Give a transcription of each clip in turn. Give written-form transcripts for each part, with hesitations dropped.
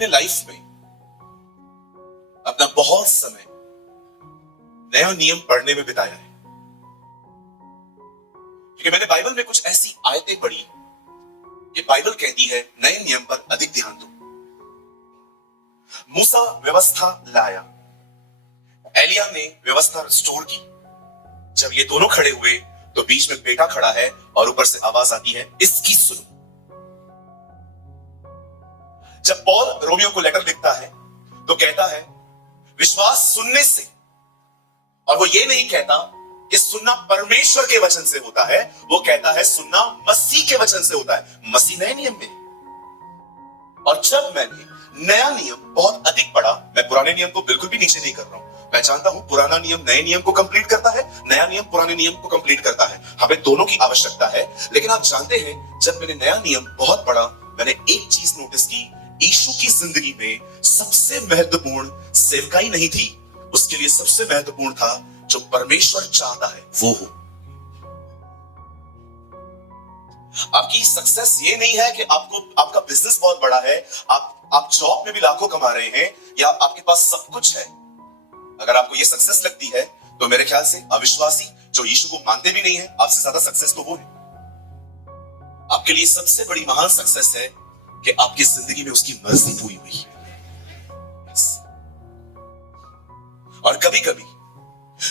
अपने लाइफ में अपना बहुत समय नया नियम पढ़ने में बिताया है, क्योंकि मैंने बाइबल में कुछ ऐसी आयतें पढ़ी कि बाइबल कहती है नए नियम पर अधिक ध्यान दो। मूसा व्यवस्था लाया, एलिया ने व्यवस्था रिस्टोर की। जब ये दोनों खड़े हुए तो बीच में बेटा खड़ा है और ऊपर से आवाज आती है, इसकी सुनो। जब पॉल रोमियो को लेटर लिखता है तो कहता है विश्वास सुनने से, और वो ये नहीं कहता कि सुनना परमेश्वर के वचन से होता है, वो कहता है सुनना मसीह के वचन से होता है, मसीह नए नियम में। और जब मैंने नया नियम बहुत अधिक पढ़ा, मैं पुराने नियम को बिल्कुल भी नीचे नहीं कर रहा हूं, मैं जानता हूं पुराना नियम नए नियम को कंप्लीट करता है, नया नियम पुराने नियम को कंप्लीट करता है, हमें दोनों की आवश्यकता है। लेकिन आप जानते हैं जब मैंने नया नियम बहुत पढ़ा, मैंने एक चीज नोटिस की, यीशु की जिंदगी में सबसे महत्वपूर्ण सेवकाई नहीं थी, उसके लिए सबसे महत्वपूर्ण था जो परमेश्वर चाहता है वो हो। आपकी सक्सेस ये नहीं है कि आपका बिजनेस बहुत बड़ा है, आप जॉब में भी लाखों कमा रहे हैं, या आपके पास सब कुछ है। अगर आपको ये सक्सेस लगती है तो मेरे ख्याल से अविश्वासी जो यीशु को मानते भी नहीं है, आपसे ज्यादा सक्सेस तो वो है। आपके लिए सबसे बड़ी महान सक्सेस है कि आपकी जिंदगी में उसकी मर्जी पूरी हुई है। और कभी कभी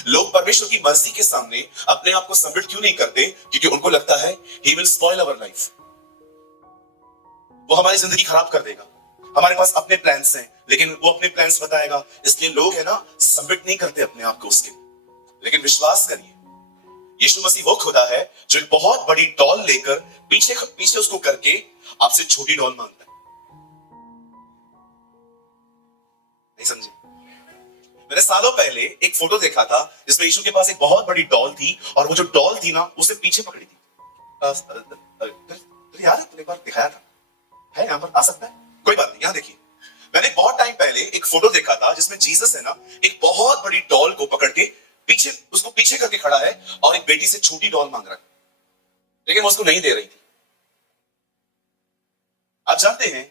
लोग परमेश्वर की मर्जी के सामने अपने आप को सबमिट क्यों नहीं करते? क्योंकि उनको लगता है he will spoil our life, वो हमारी जिंदगी खराब कर देगा। हमारे पास अपने प्लान्स हैं, लेकिन वो अपने प्लान्स बताएगा, इसलिए लोग है ना सबमिट नहीं करते अपने आप को उसके। लेकिन विश्वास करिए, यीशु मसीह वो खुदा है जो एक बहुत बड़ी डॉल लेकर पीछे उसको करके आपसे छोटी डॉल मांगता है। नहीं समझे? मैंने सालों पहले एक फोटो देखा था जिसमें यीशु के पास एक बहुत बड़ी डॉल थी, और वो जो डॉल थी ना उसे पीछे पकड़ी थी। तो यार तुमने एक बार दिखाया था, है यहां पर आ सकता है? कोई बात नहीं, यहां देखिए। मैंने बहुत टाइम पहले एक फोटो देखा था जिसमें जीसस है ना एक बहुत बड़ी डॉल को पकड़ के उसको पीछे करके खड़ा है और एक बेटी से छोटी डॉल मांग रहा है, लेकिन वो उसको नहीं दे रही थी। आप जानते हैं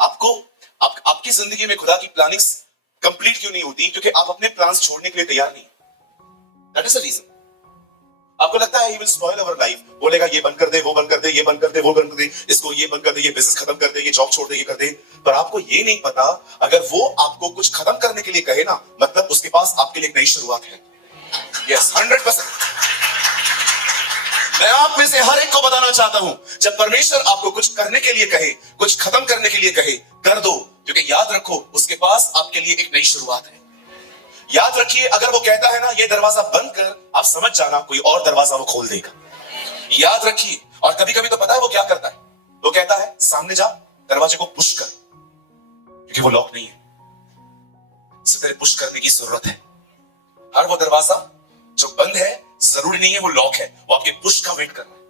आपकी जिंदगी में खुदा की प्लानिंग्स कंप्लीट क्यों नहीं होती? क्योंकि आप अपने प्लान्स छोड़ने के लिए तैयार नहीं। That is the reason. आपको लगता है he will spoil our life, बोलेगा ये बंद कर दे, वो बंद कर दे, ये बंद कर दे, वो बंद कर दे, इसको ये बंद कर दे, ये बिजनेस खत्म कर दे, ये जॉब छोड़ दे, ये कर दे। पर आपको ये नहीं पता, अगर वो आपको कुछ खत्म करने के लिए कहे ना, मतलब उसके पास आपके लिए एक नई शुरुआत है। यस, 100%। मैं आप में से हर एक को बताना चाहता हूं, जब परमेश्वर आपको कुछ करने के लिए कहे, कुछ खत्म करने के लिए कहे, कर दो, क्योंकि याद रखो उसके पास आपके लिए एक नई शुरुआत है। याद रखिए, अगर वो कहता है ना ये दरवाजा बंद कर, आप समझ जाना कोई और दरवाजा वो खोल देगा। याद रखिए। और कभी कभी तो पता है वो क्या करता है? वो कहता है सामने जा, दरवाजे को पुश कर, क्योंकि वो लॉक नहीं है, इससे तेरे पुश करने की जरूरत है। हर वो दरवाजा जो बंद है जरूरी नहीं है वो लॉक है, वो आपके पुश का वेट कर रहा है।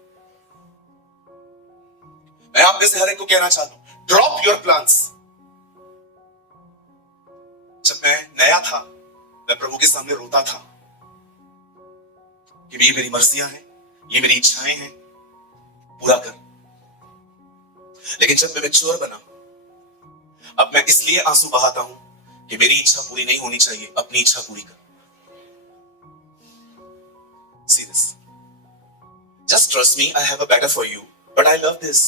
मैं आप में से हर एक को कहना चाहता हूं, ड्रॉप योर प्लान्स। जब मैं नया था, मैं प्रभु के सामने रोता था कि ये मेरी मर्जियां हैं, ये मेरी इच्छाएं हैं, पूरा कर। लेकिन जब मैं मैच्योर बना, अब मैं इसलिए आंसू बहाता हूं कि मेरी इच्छा पूरी नहीं होनी चाहिए, अपनी इच्छा पूरी कर। See this. Just trust me, I have a better for you, but I love this.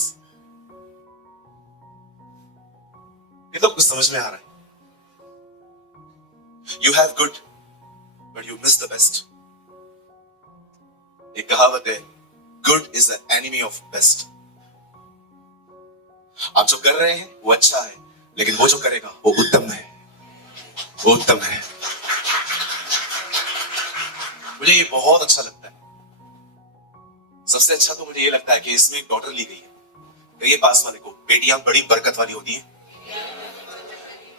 ये तो कुछ समझ में आ रहा है। You have good, but you miss the best. एक कहावत है, good is the enemy of best. आप जो कर रहे हैं वो अच्छा है, लेकिन वो जो करेगा वो उत्तम है, वो उत्तम है। मुझे ये बहुत अच्छा लगता है। सबसे अच्छा तो मुझे ये लगता है कि इसमें एक डॉटर ली गई है। तो ये पास वाले को, बेटियां बड़ी बरकत वाली होती हैं।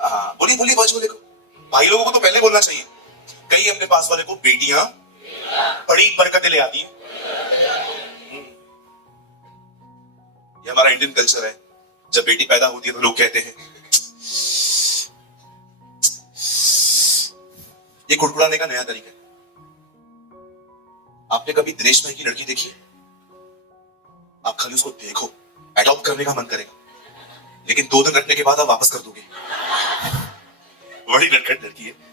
हाँ, बोलिए बाजू को, भाई लोगों को तो पहले बोलना चाहिए। कई अपने पास वाले को बेटियां बड़ी बरकतें ले आती हैं। ये हमारा इंडियन कल्चर है। जब बेटी पैदा होती है तो लोग कहते हैं, ये कुड़कुड़ाने का नया तरीका है। आपने कभी दिनेश भाई की लड़की देखी? आप खाली उसको देखो, एडॉप्ट करने का मन करेगा। लेकिन 2 दिन रखने के बाद आप वापस कर दोगे। बड़ी नटखट लड़की है।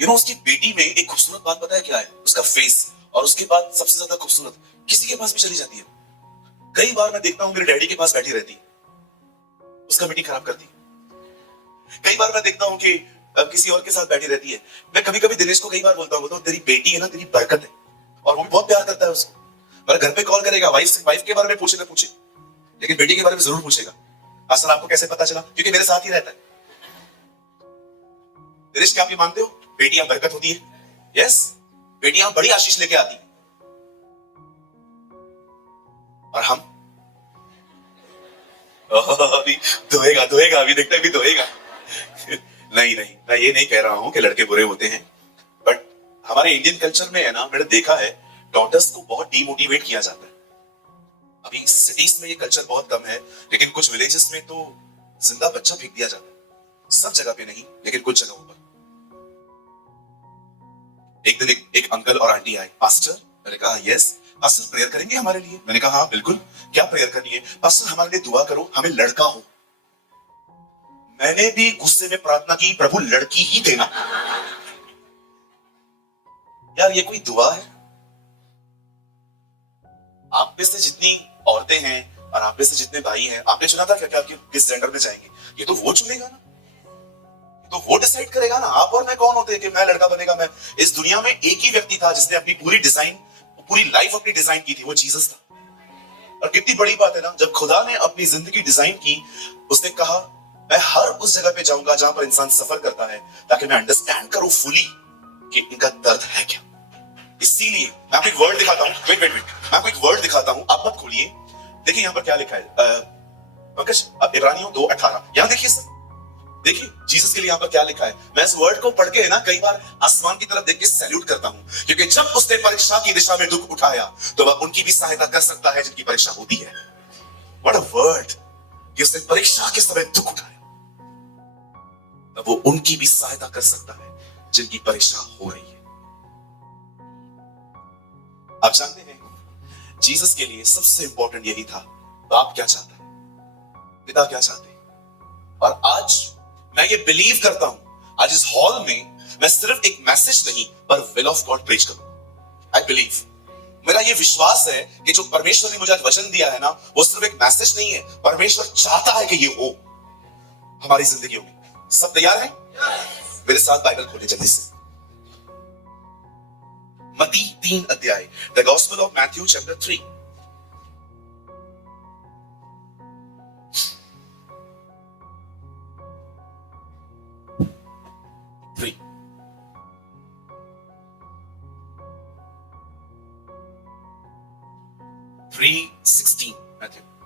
उसकी बेटी में एक खूबसूरत बात पता है क्या है? उसका फेस। और उसके बाद सबसे ज्यादा खूबसूरत किसी के पास भी चली जाती है। कई बार मैं देखता हूं मेरे डैडी के पास बैठी रहती है, उसका मीटिंग खराब करती है। कई बार मैं देखता हूं कि किसी और के साथ बैठी रहती है। मैं कभी कभी दिनेश को कई बार बोलता हूं, तेरी बेटी है ना, तेरी बरकत है। और वो भी बहुत प्यार करता है उसको। मेरे घर पे कॉल करेगा, वाइफ के बारे में पूछे ना पूछे, लेकिन बेटी के बारे में जरूर पूछेगा। असल आपको कैसे पता चला? क्योंकि मेरे साथ ही रहता है। दिनेश, क्या आप ये मानते हो बेटियां बरकत होती है? यस, बेटियां बड़ी आशीष लेके आती है। और हम अभी धोएगा, अभी देखते भी धोएगा। नहीं, मैं ये नहीं कह रहा हूं कि लड़के बुरे होते हैं, बट हमारे इंडियन कल्चर में है ना, मैंने देखा है डॉटर्स को बहुत डीमोटिवेट किया जाता है। अभी सिटीज में ये कल्चर बहुत कम है, लेकिन कुछ विलेजेस में तो जिंदा बच्चा फेंक दिया जाता है। सब जगह पे नहीं, लेकिन कुछ जगहों पर। एक दिन एक अंकल और आंटी आए। पास्टर, मैंने कहा यस पास्टर, प्रेयर करेंगे हमारे लिए? मैंने कहा हाँ बिल्कुल। क्या प्रेयर करनी है? पास्टर हमारे लिए दुआ करो, हमें लड़का हो। मैंने भी गुस्से में प्रार्थना की, प्रभु लड़की ही देना। यार ये कोई दुआ है? आप में से जितनी औरतें हैं और आप में से जितने भाई हैं, आपने चुना था क्या कि किस जेंडर में जाएंगे? ये तो वो चुनेगा ना, तो वो डिसाइड करेगा ना। आप और मैं कौन होते हैं कि मैं लड़का बनेगा? मैं इस दुनिया में एक ही व्यक्ति था जिसने अपनी पूरी लाइफ अपनी डिजाइन की थी, वो जीसस था। और कितनी बड़ी बात है ना, जब खुदा ने अपनी जिंदगी डिजाइन की, उसने कहा मैं हर उस जगह पे जाऊंगा जहां पर इंसान सफर करता है, ताकि मैं अंडरस्टैंड करूं फुली कि इनका दर्द है क्या। इसीलिए मैं आपको एक वर्ड दिखाता हूं। वेट, मैं आपको एक वर्ड दिखाता हूं, आप मत खोलिए। देखिए यहां पर क्या लिखा है, पंकज इब्रानियों 2:18, यहां देखिए सर, देखिए जीसस के लिए यहां पर क्या लिखा है। मैं इस वर्ड को पढ़ के ना कई बार आसमान की तरफ देख के सैल्यूट करता हूं, क्योंकि जब उसने परीक्षा की दिशा में दुख उठाया, तो वह उनकी भी सहायता कर सकता है जिनकी परीक्षा होती है। What a word! कि उसने परीक्षा के समय दुख उठाया, तब वो उनकी भी सहायता कर सकता है जिनकी परीक्षा हो रही है। आप जानते हैं जीसस के लिए सबसे इंपॉर्टेंट यही था, बाप क्या चाहता है, पिता क्या चाहते हैं। और आज मैं ये बिलीव करता हूं, आज इस हॉल में मैं सिर्फ एक मैसेज नहीं पर विल ऑफ गॉड प्रीच करूं। आई बिलीव, मेरा ये विश्वास है कि जो परमेश्वर ने मुझे आज वचन दिया है ना, वो सिर्फ एक मैसेज नहीं है, परमेश्वर चाहता है कि ये हो हमारी जिंदगियों में। सब तैयार हैं? मेरे साथ बाइबल खोले जल्दी से। मत्ती 3 अध्याय, the gospel of Matthew chapter 3।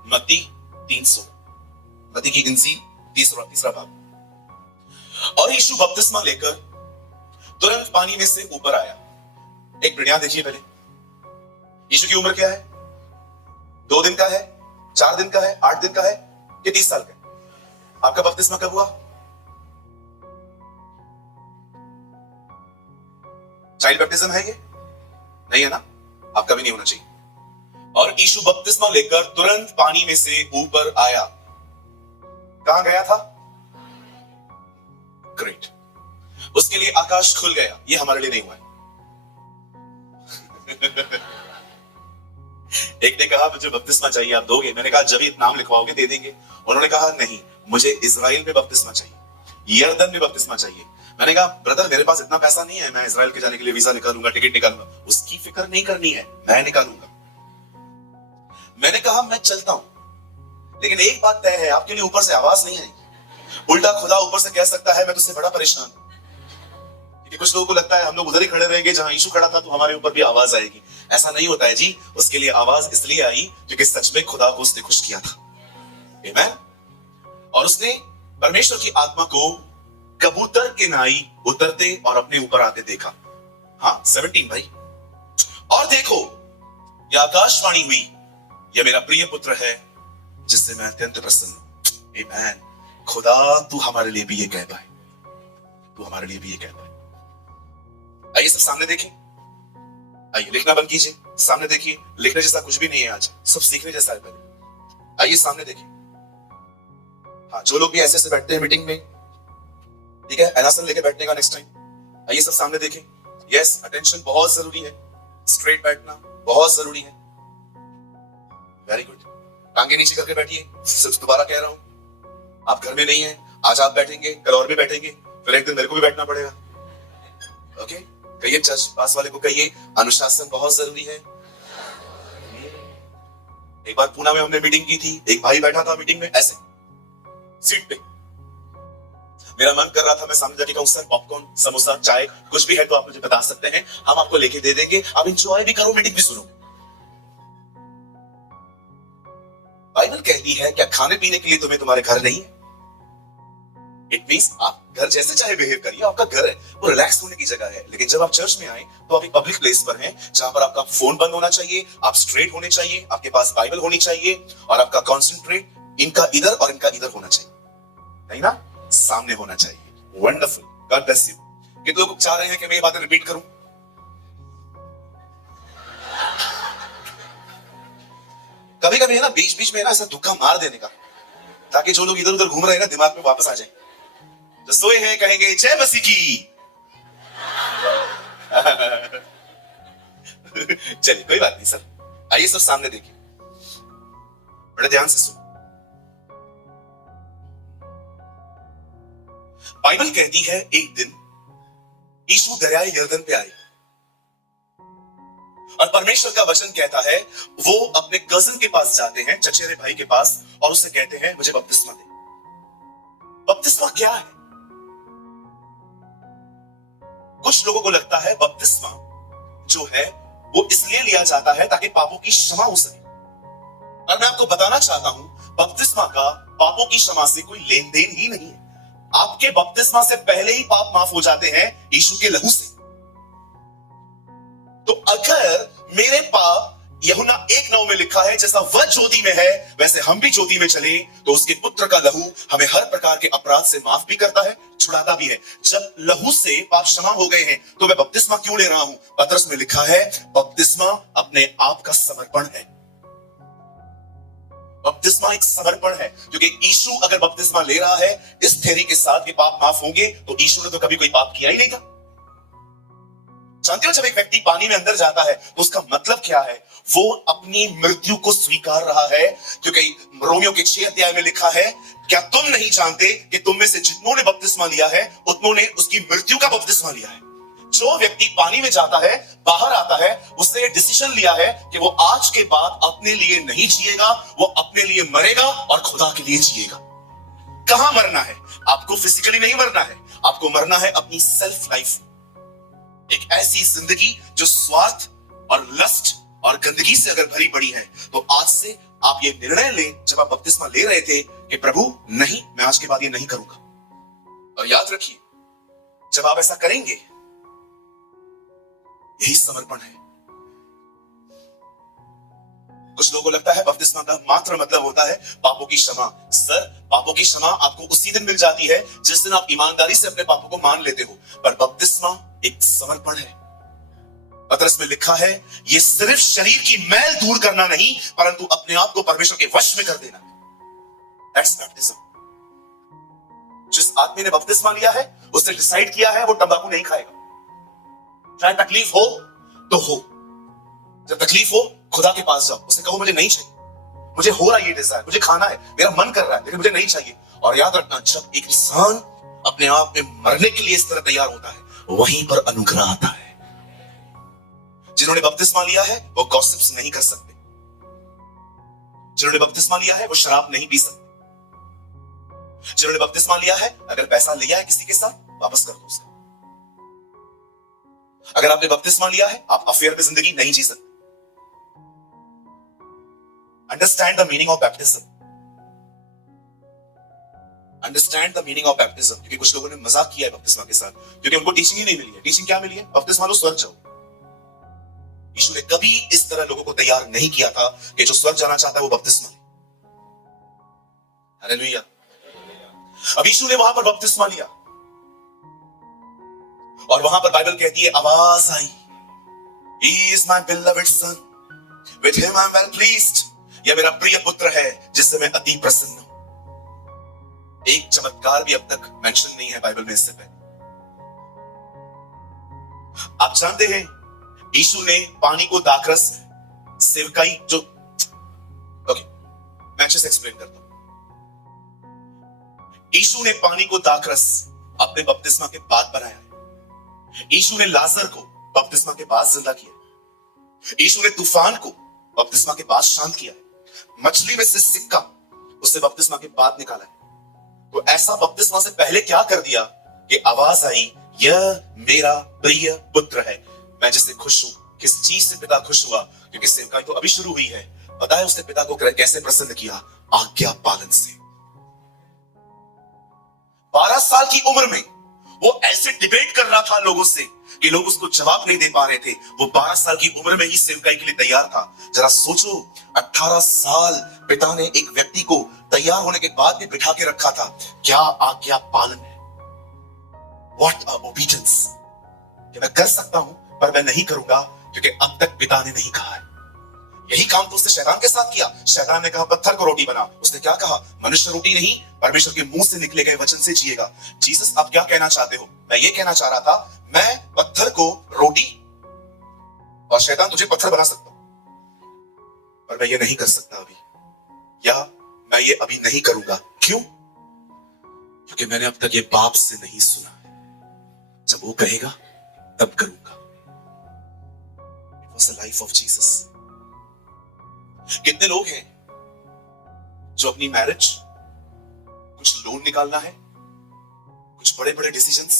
मत्ती 300, मत्ती की इंजील तीसरा भाग। और यीशु बपतिस्मा लेकर तुरंत पानी में से ऊपर आया। एक बढ़िया देखिए पहले, यीशु की उम्र क्या है? 2 दिन का है, 4 दिन का है, 8 दिन का है कि 30 साल का है? आपका बपतिस्मा कब हुआ? चाइल्ड बैप्टिज्म है ये? नहीं है ना, आपका भी नहीं होना चाहिए। और यीशु बपतिस्मा लेकर तुरंत पानी में से ऊपर आया। कहां गया था? ग्रेट। उसके लिए आकाश खुल गया। ये हमारे लिए नहीं हुआ है। एक ने कहा मुझे बपतिस्मा चाहिए, आप दोगे? मैंने कहा जब ये नाम लिखवाओगे दे देंगे। उन्होंने कहा नहीं, मुझे इजराइल में बपतिस्मा चाहिए, यरदन में बपतिस्मा चाहिए। मैंने कहा ब्रदर मेरे पास इतना पैसा नहीं है, मैं इजराइल के जाने के लिए वीजा निकालूंगा, टिकट निकालूंगा। उसकी फिक्र नहीं करनी है, मैं निकालूंगा। मैंने कहा मैं चलता हूं, लेकिन एक बात तय है, आपके लिए ऊपर से आवाज नहीं आएगी। उल्टा खुदा ऊपर से कह सकता है मैं तुझसे बड़ा परेशान हूं। क्योंकि कुछ लोगों को लगता है हम लोग उधर ही खड़े रहेंगे जहां यीशु खड़ा था, तो हमारे ऊपर भी आवाज आएगी। ऐसा नहीं होता है जी। उसके लिए आवाज इसलिए आई क्योंकि सच में खुदा को उसने खुश किया था। आमीन। और उसने परमेश्वर की आत्मा को कबूतर के नाई उतरते और अपने ऊपर आते देखा। हाँ 17 भाई। और देखो यह आकाशवाणी हुई, यह मेरा प्रिय पुत्र है जिससे मैं अत्यंत प्रसन्न हूं। आमीन। खुदा तू हमारे लिए भी ये कह पाए, तू हमारे लिए भी ये कह पाए। आइए सब सामने देखें। आइए लिखना बंद कीजिए, सामने देखिए। लिखने जैसा कुछ भी नहीं है आज, सब सीखने जैसा है। पहले आइए सामने देखिए। हाँ, जो लोग भी ऐसे ऐसे बैठते हैं मीटिंग में, ठीक है, एनासन लेके बैठने का नेक्स्ट टाइम आइए सब सामने देखें। यस, अटेंशन बहुत जरूरी है, स्ट्रेट बैठना बहुत जरूरी है। वेरी गुड, टांगे नीचे करके बैठिए। सिर्फ दोबारा कह रहा हूं, आप घर में नहीं है, आज आप बैठेंगे, कल और भी बैठेंगे, फिर एक दिन मेरे को भी बैठना पड़ेगा। ओके, कहिए चर्च पास वाले को, कहिए अनुशासन बहुत जरूरी है। एक बार पूना में हमने मीटिंग की थी, एक भाई बैठा था मीटिंग में ऐसे सीट पे, मेरा मन कर रहा था मैं सामने जाके कहूं सर पॉपकॉर्न, समोसा, चाय कुछ भी है तो आप मुझे बता सकते हैं, हम आपको लेके दे देंगे, आप एंजॉय भी करो, मीटिंग भी सुनो। बाइबल कहती है क्या खाने पीने के लिए तुम्हें तुम्हारे घर नहीं है? इट मींस आप घर जैसे चाहे बिहेव करिए, आपका घर है, वो रिलैक्स होने की जगह है। लेकिन जब आप चर्च में आए तो आप एक पब्लिक प्लेस पर हैं, जहां पर आपका फोन बंद होना चाहिए, आप स्ट्रेट होने चाहिए, आपके पास बाइबल होनी चाहिए और आपका कॉन्सेंट्रेट इनका इधर और इनका इधर होना चाहिए, नहीं ना, सामने होना चाहिए। Wonderful, God bless you. कितने लोग चाह रहे हैं कि मैं ये बातें रिपीट करूं? कभी कभी है ना बीच बीच में ना ऐसा धक्का मार देने का, ताकि जो लोग इधर उधर घूम रहे हैं ना दिमाग में वापस आ जाए। जो सोए हैं कहेंगे जय मसीह की। चलिए कोई बात नहीं सर, आइए सर सामने देखिए, बड़े ध्यान से सुनो। बाइबल कहती है एक दिन यीशु दरियाए यरदन पे आए और परमेश्वर का वचन कहता है वो अपने कजिन के पास जाते हैं, चचेरे भाई के पास, और उससे कहते हैं मुझे बपतिस्मा दे। बपतिस्मा क्या है? कुछ लोगों को लगता है बपतिस्मा जो है वो इसलिए लिया जाता है ताकि पापों की क्षमा हो सके, और मैं आपको बताना चाहता हूं बपतिस्मा का पापों की क्षमा से कोई लेन देन ही नहीं है। आपके बपतिस्मा से पहले ही पाप माफ हो जाते हैं यीशु के लहू से। तो अगर मेरे पाप यूहन्ना 1:9 में लिखा है जैसा वह ज्योति में है वैसे हम भी ज्योति में चले, तो उसके पुत्र का लहू हमें हर प्रकार के अपराध से माफ भी करता है, छुड़ाता भी है। जब लहू से पाप क्षमा हो गए हैं तो मैं बपतिस्मा क्यों ले रहा हूं? पतरस में लिखा है बपतिस्मा अपने आप का समर्पण है। बपतिस्मा एक समर्पण है, क्योंकि यीशु अगर बपतिस्मा ले रहा है इस थ्योरी के साथ कि पाप माफ होंगे, तो यीशु ने तो कभी कोई पाप किया ही नहीं था। जानते हो जब एक व्यक्ति पानी में अंदर जाता है तो उसका मतलब क्या है? वो अपनी मृत्यु को स्वीकार रहा है, क्योंकि रोमियो के 6 अध्याय में लिखा है क्या तुम नहीं जानते कि तुम में से जितनों ने बपतिस्मा लिया है उतनों ने उसकी मृत्यु का बपतिस्मा लिया है। जो व्यक्ति पानी में जाता है, बाहर आता है, उसने डिसीजन लिया है कि वो आज के बाद अपने लिए नहीं जिएगा, वो अपने लिए मरेगा और खुदा के लिए जिएगा। कहां मरना है? आपको फिजिकली नहीं मरना है, आपको मरना है अपनी सेल्फ लाइफ, एक ऐसी जिंदगी जो स्वार्थ और लस्ट और गंदगी से अगर भरी पड़ी है। तो आज से आप ये निर्णय लें जब आप बपतिस्मा ले रहे थे कि प्रभु नहीं, मैं आज के बाद ये नहीं करूंगा। और याद रखिए जब आप ऐसा करेंगे यही समर्पण है। कुछ लोगों को लगता है बपतिस्मा का मात्र मतलब होता है पापों की क्षमा। सर, पापों की क्षमा आपको उसी दिन मिल जाती है जिस दिन आप ईमानदारी से अपने पापों को मान लेते हो, पर बपतिस्मा एक समर्पण है। पतरस में लिखा है ये सिर्फ शरीर की मैल दूर करना नहीं, परंतु अपने आप को परमेश्वर के वश में कर देना। That's baptism. जिस आदमी ने बपतिस्मा लिया है उसने डिसाइड किया है वो तंबाकू नहीं खाएगा, चाहे तकलीफ हो तो हो। जब तकलीफ हो खुदा के पास जाओ, उसे कहो मुझे नहीं चाहिए, मुझे हो रहा है ये डिजायर, मुझे खाना है, मेरा मन कर रहा है, लेकिन मुझे नहीं चाहिए। और याद रखना जब एक इंसान अपने आप में मरने के लिए इस तरह तैयार होता है वहीं पर अनुग्रह आता है। जिन्होंने बपतिस्मा लिया है वो गॉसिप्स नहीं कर सकते, जिन्होंने बपतिस्मा लिया है वो शराब नहीं पी सकते, जिन्होंने बपतिस्मा लिया है अगर पैसा लिया है किसी के साथ वापस कर दो उसका। अगर आपने बपतिस्मा लिया है आप अफेयर में जिंदगी नहीं जी सकते। Understand the meaning of baptism, understand the meaning of baptism. क्योंकि कुछ लोगों ने मजाक किया है बपतिस्मा के साथ, क्योंकि उनको टीचिंग ही नहीं मिली है। टीचिंग क्या मिली है? बपतिस्मा लो स्वर्ग जाओ। यीशु ने कभी इस तरह लोगों को तैयार नहीं किया था कि जो स्वर्ग जाना चाहता है वो बपतिस्मा ले। हालेलुया। अब यीशु ने वहां पर बपतिस्मा लिया और वहां पर बाइबल कहती है आवाज आई, He is my beloved son, with him I am well pleased। यह मेरा प्रिय पुत्र है जिससे मैं अति प्रसन्न हूं। एक चमत्कार भी अब तक मेंशन नहीं है बाइबल में इससे पहले। आप जानते हैं यीशु ने पानी को दाखरस सेवकाई जो ओके मैं अच्छे से एक्सप्लेन करता हूं। यीशु ने पानी को दाखरस अपने बपतिस्मा के बाद बनाया है। यीशु ने लाजर को बपतिस्मा के बाद जिंदा किया। यीशु ने तूफान को बपतिस्मा के बाद शांत किया है। मछली में से सिक्का उससे बपतिस्मा के बाद निकाला है। तो ऐसा बपतिस्मा से पहले क्या कर दिया कि आवाज आई, यह मेरा प्रिय पुत्र है, मैं जिससे खुश हूं। किस चीज से पिता खुश हुआ? क्योंकि सेवकाई तो अभी शुरू हुई है। पता है उसने पिता को कैसे प्रसन्न किया? आज्ञा पालन से। 12 साल की उम्र में वो ऐसे डिबेट कर रहा था लोगों से कि लोग उसको जवाब नहीं दे पा रहे थे। वो 12 साल की उम्र में ही सेवकाई के लिए तैयार था। जरा सोचो, 18 साल पिता ने एक व्यक्ति को तैयार होने के बाद भी बिठा के रखा था। क्या आज्ञा पालन है! What a obedience! कि मैं कर सकता हूं पर मैं नहीं करूंगा क्योंकि अब तक पिता ने नहीं कहा है। यही काम तो उसने शैतान के साथ किया। शैतान ने कहा पत्थर को रोटी बना। उसने क्या कहा? मनुष्य रोटी नहीं, परमेश्वर के मुंह से निकले गए वचन से जिएगा। जीसस आप क्या कहना चाहते हो? मैं ये कहना चाह रहा था, मैं पत्थर को रोटी और शैतान तुझे पत्थर बना सकता हूं, पर मैं ये नहीं कर सकता अभी, या मैं ये अभी नहीं करूंगा। क्यों? क्योंकि मैंने अब तक ये बाप से नहीं सुना है। जब वो कहेगा तब करूंगा। It was the life of Jesus. कितने लोग हैं जो अपनी मैरिज, कुछ लोन निकालना है, कुछ बड़े बड़े डिसीजंस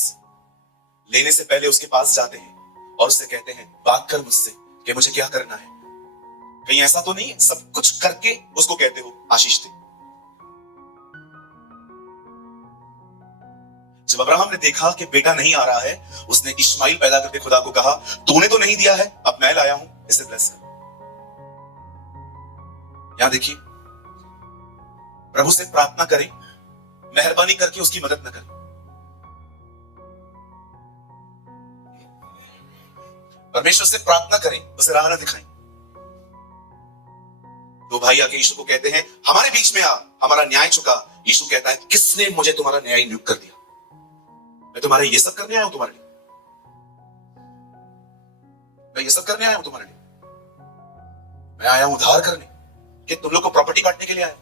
लेने से पहले उसके पास जाते हैं और उससे कहते हैं बात कर मुझसे कि मुझे क्या करना है। कहीं ऐसा तो नहीं है सब कुछ करके उसको कहते हो आशीष दे? जब अब्राहम ने देखा कि बेटा नहीं आ रहा है, उसने इश्माइल पैदा करके खुदा को कहा तूने तो नहीं दिया है, अब मैं लाया हूं, इसे ब्लेस कर। यहां देखिए, प्रभु से प्रार्थना करें, मेहरबानी करके उसकी मदद न करें। परमेश्वर से प्रार्थना करें, उसे राह न दिखाएं। दो भाई आके यीशु को कहते हैं हमारे बीच में आ, हमारा न्याय चुका। यीशु कहता है किसने मुझे तुम्हारा न्याय नियुक्त कर दिया? मैं तुम्हारे ये सब करने आया हूं तुम्हारे लिए। मैं ये सब करने आया हूं तुम्हारे लिए। मैं आया हूं उद्धार करने, कि तुम लोग को प्रॉपर्टी काटने के लिए आया।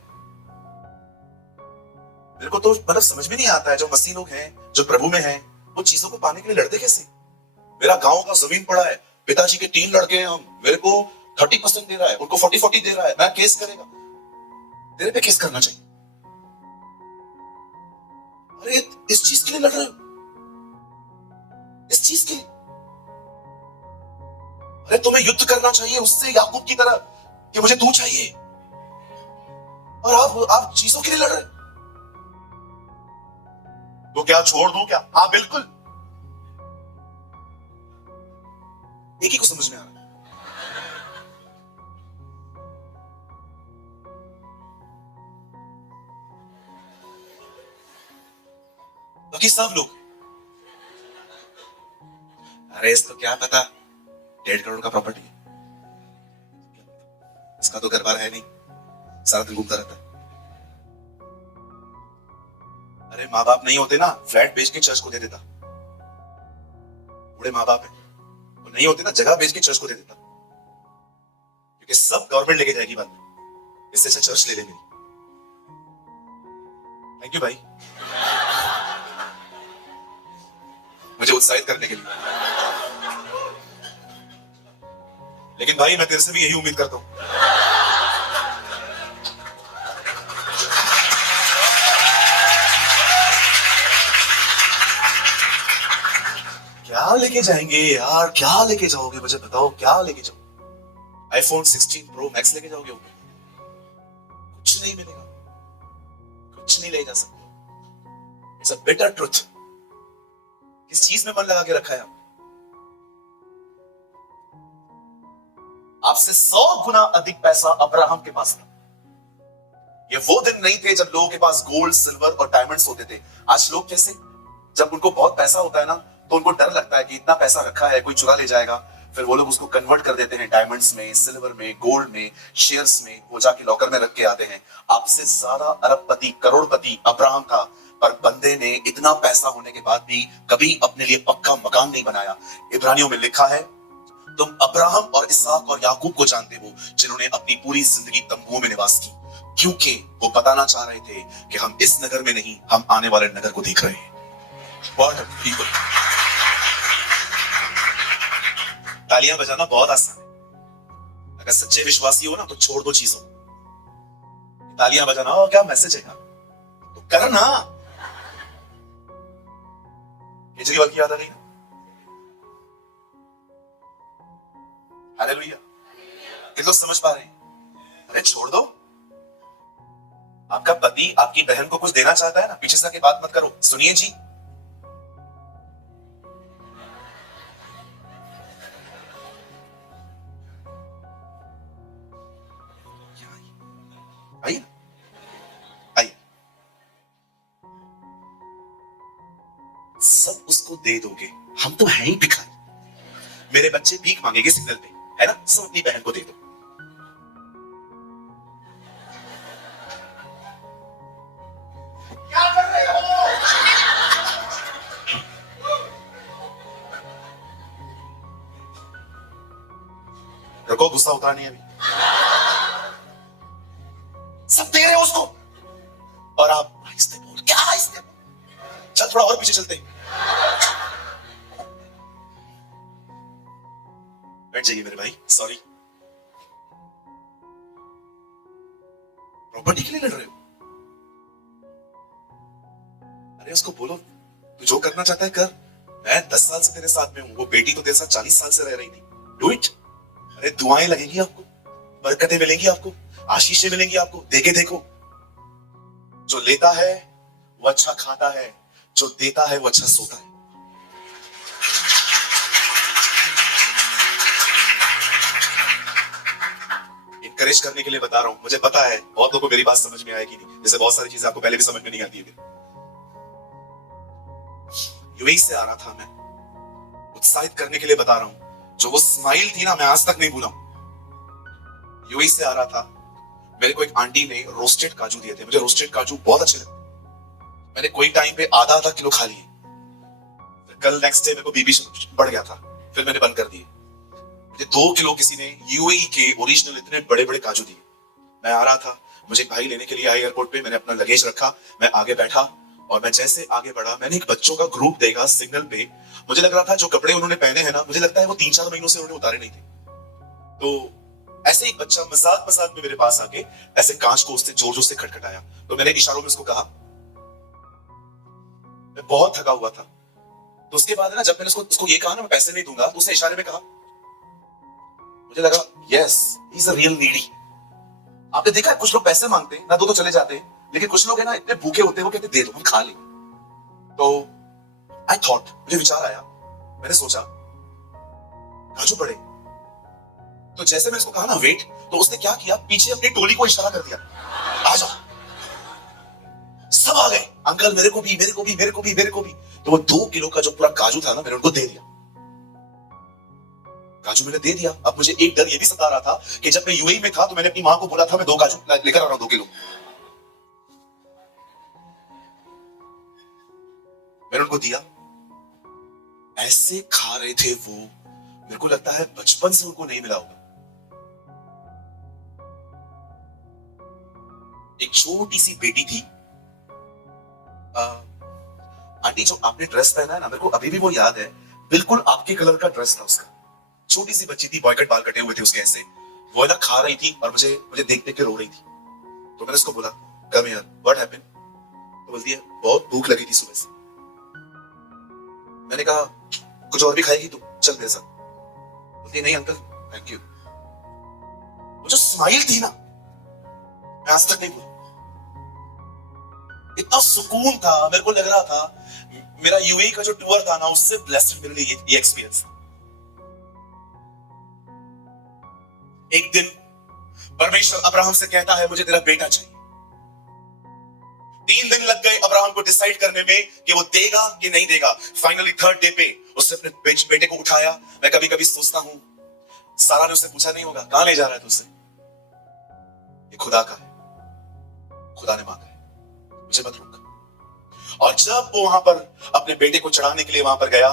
मेरे को तो मतलब समझ में नहीं आता है, जो मसीह लोग हैं, जो प्रभु में हैं, वो चीजों को पाने के लिए लड़ते कैसे? मेरा गांव का जमीन पड़ा है, पिताजी के 3 लड़के हैं हम, मेरे को 30% दे रहा है, उनको 40-40 दे रहा है, मैं केस करेगा। तेरे पे केस करना चाहिए। अरे इस चीज के लिए लड़ रहे हो? इस चीज के लिए? अरे तुम्हें युद्ध करना चाहिए उससे, याकूब की तरह, कि मुझे तू चाहिए, और आप चीजों के लिए लड़ रहे। तो क्या छोड़ दूं क्या? हाँ बिल्कुल। एक ही को समझ में आ रहा है। बाकी सब लोग, अरे इसको क्या पता 1.5 करोड़ का प्रॉपर्टी है, इसका तो घर बार है नहीं, सारा दिन घूमता रहता है। अरे माँ बाप नहीं होते ना, फ्लैट बेच के चर्च को दे देता। बूढ़े माँ बाप है, वो नहीं होते ना, जगह बेच के चर्च को दे देता, क्योंकि सब गवर्नमेंट लेके जाएगी बाद में, इससे अच्छा चर्च ले ले मेरी। थैंक यू भाई, मुझे उत्साहित करने के लिए। लेकिन भाई मैं तेरे से भी यही उम्मीद करता हूं। क्या लेके जाएंगे यार? क्या लेके जाओगे मुझे बताओ, क्या लेके जाओ? आईफोन 16 प्रो मैक्स लेके जाओगे? कुछ नहीं मिलेगा, कुछ नहीं ले जा सकते। It's a bitter truth. किस चीज में मन लगा के रखा है आपसे 100 गुना अधिक पैसा अब्राहम के पास था। ये वो दिन नहीं थे जब लोगों के पास गोल्ड, सिल्वर और डायमंड्स होते थे। आज लोग कैसे, जब उनको बहुत पैसा होता है ना, तो उनको डर लगता है कि इतना पैसा रखा है कोई चुरा ले जाएगा, फिर वो लोग उसको कन्वर्ट कर देते हैं डायमंड्स में, सिल्वर में, गोल्ड में, शेयर्स में, वो जाके लॉकर में रख के आते हैं। आपसे ज्यादा अरबपति, करोड़पति अब्राहम था, पर बंदे ने इतना पैसा होने के बाद भी कभी अपने लिए पक्का मकान नहीं बनाया। इब्रानियों में लिखा है, तुम अब्राहम और इसहाक और याकूब को जानते हो, जिन्होंने अपनी पूरी जिंदगी तंबुओं में निवास की, क्योंकि वो बताना चाह रहे थे कि हम इस नगर में नहीं, हम आने वाले नगर को देख रहे हैं। What a people. तालियां बजाना बहुत आसान है। अगर सच्चे विश्वासी हो ना तो छोड़ दो चीजों। तालियां बजाना क्या मैसेज है तो करना। केजरीवाल की याद आ गई ना? हालेलुया। कितने लोग समझ पा रहे हैं? अरे छोड़ दो। आपका पति आपकी बहन को कुछ देना चाहता है ना, पीछे से आके बात मत करो, सुनिए जी। आइए आइए, सब उसको दे दोगे, हम तो हैं ही भिखारी। मेरे बच्चे भीख मांगेंगे सिग्नल पे, है ना? सब अपनी बहन को दे दो। क्या कर रहे हो? रुको, गुस्सा उतारा नहीं अभी। सब दे रहे हो उसको और आप आहिस्ते बोल। क्या आहिस्ते बोल? चल थोड़ा और पीछे चलते हैं। बैठ जाइए मेरे भाई, सॉरी। प्रॉपर्टी के लिए लड़ रहे हो? अरे उसको बोलो, तू जो करना चाहता है कर। मैं 10 साल से तेरे साथ में हूं, वो बेटी तो तेरे साथ 40 साल से रह रही थी। Do it. अरे दुआएं लगेंगी आपको, बरकतें मिलेंगी आपको, आशीषें मिलेंगी आपको। देखे देखो, जो लेता है वो अच्छा खाता है, जो देता है वो अच्छा सोता है। इनकरेज करने के लिए बता रहा हूं। मुझे पता है बहुत लोगों को मेरी बात समझ में आएगी नहीं, जैसे बहुत सारी चीजें आपको पहले भी समझ में नहीं आती है। यूएई से आ रहा था, मैं उत्साहित करने के लिए बता रहा हूं। जो वो स्माइल थी ना, मैं आज तक नहीं भूला। यूएई से आ रहा था, मेरे को एक आंटी ने रोस्टेड काजू दिए थे। मुझे रोस्टेड काजू बहुत अच्छे लगते। मैंने कोई टाइम पे आधा किलो खा लिए। कल नेक्स्ट डे मेरे को बीपी बढ़ गया था, फिर मैंने बंद कर दिए। मुझे 2 किलो किसी ने यूएई के ओरिजिनल इतने बड़े बड़े काजू दिए। मैं आ रहा था, मुझे एक भाई लेने के लिए आए एयरपोर्ट पे। मैंने अपना लगेज रखा, मैं आगे बैठा और मैं जैसे आगे बढ़ा, मैंने एक बच्चों का ग्रुप देखा सिग्नल पे। मुझे लग रहा था जो कपड़े उन्होंने पहने हैं ना, मुझे लगता है वो 3-4 महीनों से उन्होंने उतारे नहीं थे। तो ऐसे एक बच्चा मजाक मजाक में मेरे पास आके ऐसे कांच को उससे जोर जोर से खटखटाया। तो मैंने इशारों में उसको कहा। मैं बहुत थका हुआ था। तो उसके बाद है ना, जब मैंने उसको ये कहा ना मैं पैसे नहीं दूंगा, तो उसने इशारे में कहा। मुझे लगा yes, he is a real needy. आपने देखा है कुछ लोग पैसे मांगते हैं ना, दो तो चले जाते हैं, लेकिन कुछ लोग है ना इतने भूखे होते हैं, वो कहते दे दो हम खा लें। तो आई थॉट, मुझे विचार आया, मैंने सोचा काजू पड़े। तो जैसे मैंने उसको कहा ना वेट, तो उसने क्या किया, पीछे अपनी टोली को इशारा कर दिया, आ जाओ। सब आ गए, अंकल मेरे को भी, मेरे को भी, मेरे को भी, मेरे को भी। तो वो 2 किलो का जो पूरा काजू था ना, मैंने उनको दे दिया। काजू मैंने दे दिया। अब मुझे एक डर ये भी सता रहा था कि जब मैं यूएई में था तो मैंने अपनी मां को बोला था मैं 2 काजू लेकर आ रहा हूं, 2 किलो। मैंने उनको दिया, ऐसे खा रहे थे वो, मेरे को लगता है बचपन से उनको नहीं मिला होगा। एक छोटी सी बेटी थी। आंटी जो आपने ड्रेस पहना है ना, मेरे को अभी भी वो याद है, बिल्कुल आपके कलर का ड्रेस था उसका। छोटी सी बच्ची थी, बॉयकट बाल कटे हुए थे उसके ऐसे। वो ना खा रही थी और मुझे देख देख के रो रही थी। तो मैंने उसको बोला कम हियर, व्हाट हैपेंड? तो बोलती है बहुत भूख लगी थी सुबह से। मैंने कहा कुछ और भी खाएगी तू, चल मेरे साथ। बोलती नहीं अंकल थैंक यू। वो जो स्माइल थी ना, मैं आज तक नहीं भूला। इतना सुकून था, मेरे को लग रहा था मेरा यूएई का जो टूर था ना, उससे ब्लेस्ड मेरे लिए ये एक्सपीरियंस। एक दिन परमेश्वर अब्राहम से कहता है मुझे तेरा बेटा चाहिए। 3 दिन लग गए अब्राहम को डिसाइड करने में कि वो देगा कि नहीं देगा। फाइनली 3rd डे पे उसने अपने बेटे को उठाया। मैं कभी कभी सोचता हूं सारा ने उससे पूछा नहीं होगा कहां ले जा रहा है तुझसे, ये खुदा का है, खुदा ने मांगा है, मुझे मत रोक। और जब वो वहां पर अपने बेटे को चढ़ाने के लिए वहां पर गया,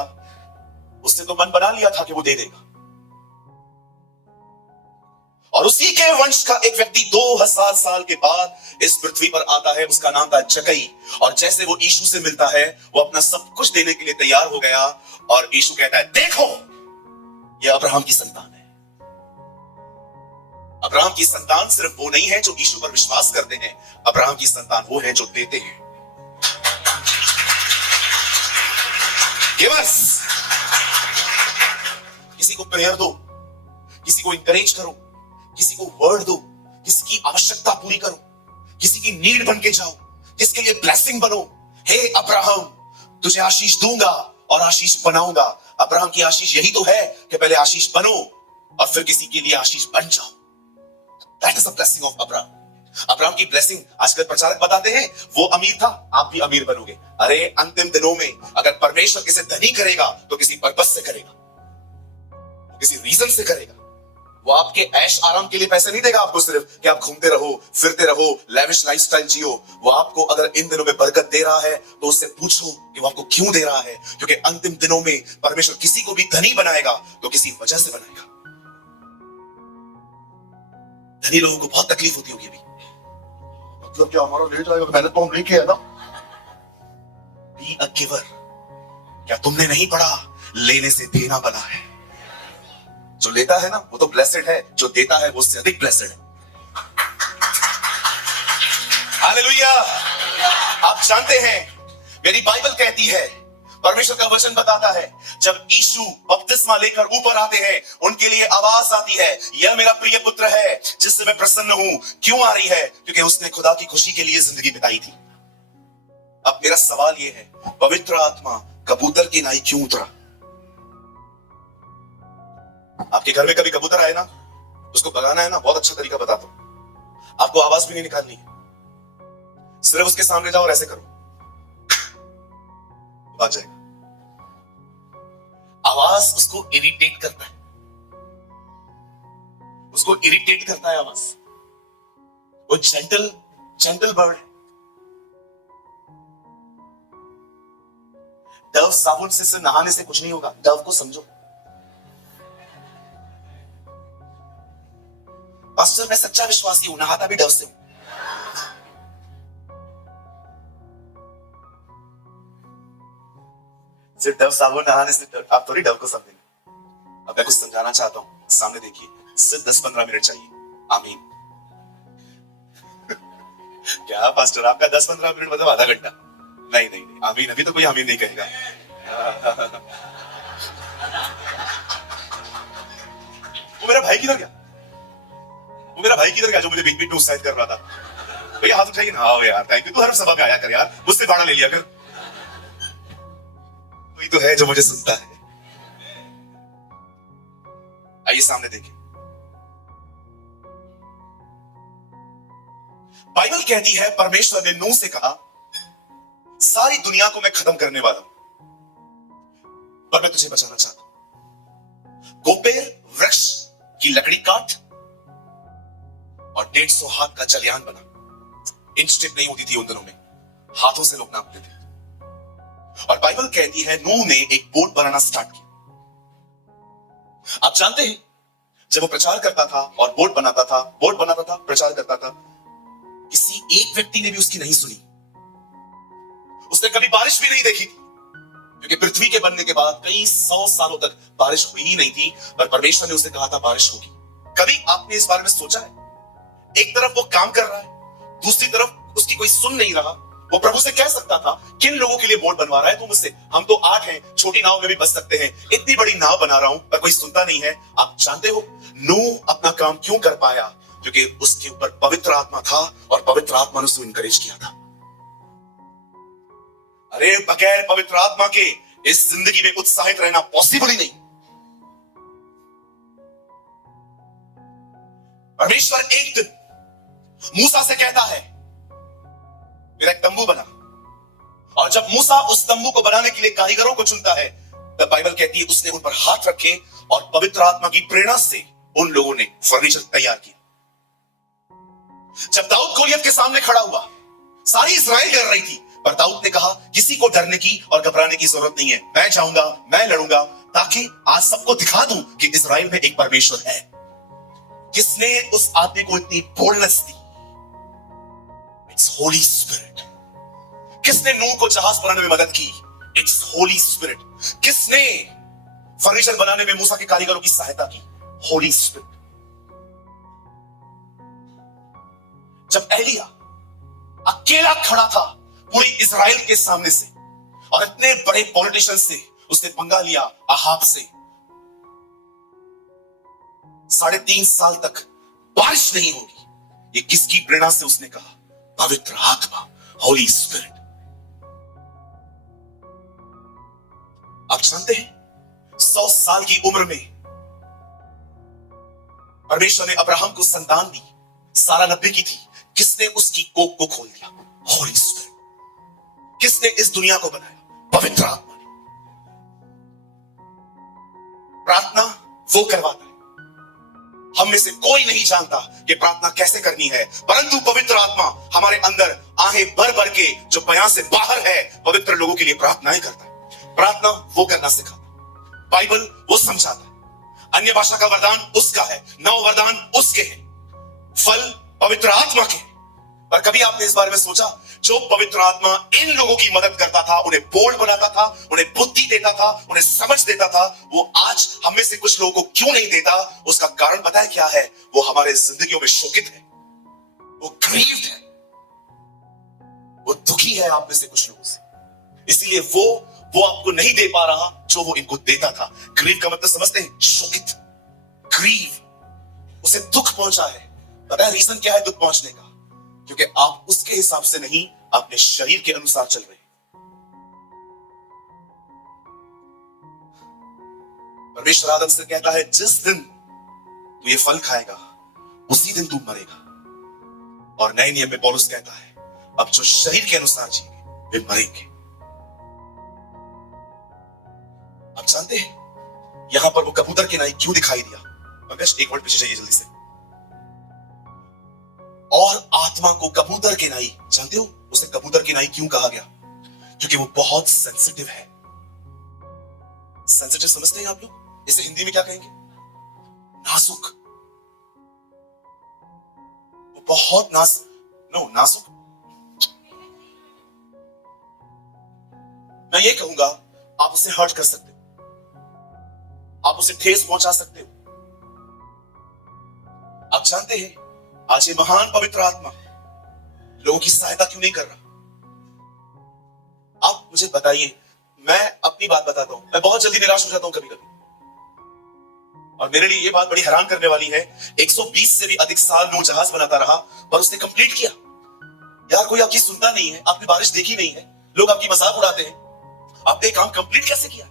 उसने तो मन बना लिया था कि वो दे देगा। और उसी के वंश का एक व्यक्ति 2000 साल के बाद इस पृथ्वी पर आता है, उसका नाम था जक्कई। और जैसे वो यीशु से मिलता है, वो अपना सब कुछ देने के लिए तैयार हो गया। और यीशु कहता है, देखो ये अब्राहम की संतान है। अब्राहम की संतान सिर्फ वो नहीं है जो यीशु पर विश्वास करते हैं, अब्राहम की संतान वो है जो देते हैं। गिवर्स। किसी को प्रेयर दो, किसी को इंकरेज करो, किसी को वर्ड दो, किसी की आवश्यकता पूरी करो, किसी की नीड बन के जाओ, किसके लिए ब्लेसिंग बनो। हे अब्राहम, तुझे आशीष दूंगा और आशीष बनाऊंगा। अब्राहम की आशीष यही तो है कि पहले आशीष बनो और फिर किसी के लिए आशीष बन जाओ। That is the blessing of Abraham. Abraham की ब्लेसिंग आजकल प्रचारक बताते हैं, वो अमीर था, आप भी अमीर बनोगे। अरे अंतिम दिनों में अगर परमेश्वर किसे धनी करेगा तो किसी पर्पस से करेगा, किसी रीजन से करेगा। वो आपके ऐश आराम के लिए पैसे नहीं देगा आपको, सिर्फ कि आप घूमते रहो, फिरते रहो, लेविश लाइफस्टाइल जियो। वो आपको अगर इन दिनों में बरकत दे रहा है तो उससे पूछो कि वो आपको क्यों दे रहा है, क्योंकि अंतिम दिनों में परमेश्वर किसी को भी धनी बनाएगा तो किसी वजह से बनाएगा। धनी लोगों को बहुत तकलीफ होती होगी। मतलब क्या हमारा ले जाएगा, मेहनत तो हम नहीं किया है ना। Be a giver. क्या तुमने नहीं पढ़ा, लेने से देना बना है। जो लेता है ना वो तो ब्लेसेड है, जो देता है वो उससे अधिक ब्लेसेड है। हालेलुया। आप जानते हैं, मेरी बाइबल कहती है, परमेश्वर का वचन बताता है, जब यीशु बपतिस्मा लेकर ऊपर आते हैं, उनके लिए आवाज आती है, यह मेरा प्रिय पुत्र है जिससे मैं प्रसन्न हूं। क्यों आ रही है? क्योंकि उसने खुदा की खुशी के लिए जिंदगी बिताई थी। अब मेरा सवाल यह है, पवित्र आत्मा कबूतर की नाई क्यों उतरा? आपके घर में कभी कबूतर आए ना, उसको भगाना है ना, बहुत अच्छा तरीका बताता हूं। आपको आवाज भी नहीं निकालनी है, सिर्फ उसके सामने जाओ और ऐसे करो, भाग जाएगा। आवाज उसको इरिटेट करता है, उसको इरिटेट करता है आवाज। वो जेंटल बर्ड है। डव साबुन से नहाने से कुछ नहीं होगा, डव को समझो। पास्टर, मैं सच्चा विश्वासी हूं, नहाता भी डव से हूं। सिर्फ डव साबुन नहाने से आप थोड़ी डव को समझेंगे। अब मैं कुछ समझाना चाहता हूं, सामने देखिए, सिर्फ 10-15 मिनट चाहिए। आमीन। क्या पास्टर, आपका 10-15 मिनट मतलब आधा घंटा? नहीं नहीं नहीं, आमीन। अभी तो कोई आमीन नहीं कहेगा। वो मेरा भाई किधर गया? वो मेरा भाई किधर गया जो मुझे बीच बीच में उत्साहित कर रहा था? भैया हाथ उठाइए ना। हाँ यार, थैंक यू। तू हर सभा में आया कर यार, मुझसे भाड़ा ले लिया कर। कोई तो है जो मुझे सुनता है। आइए सामने देखिए, बाइबल कहती है, परमेश्वर ने नूह से कहा, सारी दुनिया को मैं खत्म करने वाला हूं, पर मैं तुझे बचाना चाहता हूं। गोपेर वृक्ष की लकड़ी काट और 150 हाथ का जलयान बना। इंच टेप नहीं होती थी उन दिनों में, हाथों से लोग नापते थे। और बाइबल कहती है, नूह ने एक बोट बनाना स्टार्ट किया। आप जानते हैं, जब वो प्रचार करता था और बोट बनाता था, प्रचार करता था, किसी एक व्यक्ति ने भी उसकी नहीं सुनी। उसने कभी बारिश भी नहीं देखी थी, क्योंकि पृथ्वी के बनने के बाद कई 100 सालों तक बारिश हुई ही नहीं थी। पर परमेश्वर ने उसे कहा था बारिश होगी। कभी आपने इस बारे में सोचा है? एक तरफ वो काम कर रहा है, दूसरी तरफ उसकी कोई सुन नहीं रहा। वो प्रभु से कह सकता था, किन लोगों के लिए बोट बनवा रहा है तू मुझसे? हम तो 8 हैं, छोटी नाव में भी बच सकते हैं, इतनी बड़ी नाव बना रहा हूं, पर कोई सुनता नहीं है। आप जानते हो नूह अपना काम क्यों कर पाया? क्योंकि उसके ऊपर पवित्र आत्मा था और पवित्र आत्मा ने उसको इनकरेज किया था। अरे बगैर पवित्र आत्मा के इस जिंदगी में उत्साहित रहना पॉसिबल ही नहीं। परमेश्वर एक दिन मूसा से कहता है, मेरा एक तंबू बना। और जब मूसा उस तंबू को बनाने के लिए कारीगरों को चुनता है, तब बाइबल कहती है उसने उन पर हाथ रखे और पवित्र आत्मा की प्रेरणा से उन लोगों ने फर्नीचर तैयार किया। जब दाऊद गोलियत के सामने खड़ा हुआ, सारी इस्राएल डर रही थी, पर दाऊद ने कहा किसी को डरने की और घबराने की जरूरत नहीं है, मैं जाऊंगा, मैं लड़ूंगा, ताकि आज सबको दिखा दूं कि इस्राएल में एक परमेश्वर है। किसने उस आदमी को इतनी boldness the? It's Holi spirit. किसने नूह को जहाज बनाने में मदद की? It's Holi spirit. किसने फर्नीचर बनाने में मूसा के कारीगरों की सहायता की? होली स्पिरिट। जब एलिया अकेला खड़ा था पूरी इजराइल के सामने से, और इतने बड़े पॉलिटिशियन से उसने पंगा लिया, अहाब से, 3.5 साल तक बारिश नहीं होगी, ये किसकी प्रेरणा से उसने कहा? पवित्र आत्मा, होली स्पिरिट। आप जानते हैं 100 साल की उम्र में परमेश्वर ने अब्राहम को संतान दी, सारा 90 की थी। किसने उसकी कोख को खोल दिया? होली स्पिरिट। किसने इस दुनिया को बनाया? पवित्र आत्मा ने। प्रार्थना वो करवाता है। हम में से कोई नहीं जानता कि प्रार्थना कैसे करनी है, परंतु पवित्र आत्मा हमारे अंदर आहें भर भर के, जो बयां से बाहर है, पवित्र लोगों के लिए प्रार्थनाएं करता है। प्रार्थना वो करना सिखाता है, बाइबल वो समझाता है। अन्य भाषा का वरदान उसका है, नव वरदान उसके हैं, फल पवित्र आत्मा के। पर कभी आपने इस बारे में सोचा, जो पवित्र आत्मा इन लोगों की मदद करता था, उन्हें बोल्ड बनाता था, उन्हें बुद्धि देता था, उन्हें समझ देता था, वो आज हम में से कुछ लोगों को क्यों नहीं देता? उसका कारण पता है क्या है? वो हमारे जिंदगियों में शोकित है, वो ग्रीव्ड है, वो दुखी है आप में से कुछ लोगों से, इसीलिए वो आपको नहीं दे पा रहा जो वो इनको देता था। ग्रीव का मतलब समझते हैं? शोकित। ग्रीव, उसे दुख पहुंचा है। पता है रीजन क्या है दुख पहुंचने का? क्योंकि आप उसके हिसाब से नहीं, अपने शरीर के अनुसार चल रहे हैं। परमेश्वर आदम से कहता है, जिस दिन तू ये फल खाएगा उसी दिन तू मरेगा। और नए नियम में पौलुस कहता है, अब जो शरीर के अनुसार जिएंगे वे मरेंगे। आप जानते हैं यहां पर वो कबूतर की नाई क्यों दिखाई दिया? पंकज एक मिनट पीछे जाइए जल्दी से। और आत्मा को कबूतर की नाई, जानते हो उसे कबूतर की नाई क्यों कहा गया? क्योंकि वो बहुत सेंसिटिव है। सेंसिटिव समझते हैं आप लोग? इसे हिंदी में क्या कहेंगे? नाजुक। वो बहुत नाजुक। मैं ये कहूंगा, आप उसे हर्ट कर सकते हो, आप उसे ठेस पहुंचा सकते हो। आप जानते हैं आज ये महान पवित्र आत्मा लोगों की सहायता क्यों नहीं कर रहा? आप मुझे बताइए, मैं अपनी बात बताता हूं, मैं बहुत जल्दी निराश हो जाता हूं कभी कभी, और मेरे लिए ये बात बड़ी हैरान करने वाली है। 120 से भी अधिक साल नूह जहाज बनाता रहा, पर उसने कंप्लीट किया। यार कोई आपकी सुनता नहीं है, आपने बारिश देखी नहीं है, लोग आपकी मजाक उड़ाते हैं, आपने काम कंप्लीट कैसे किया?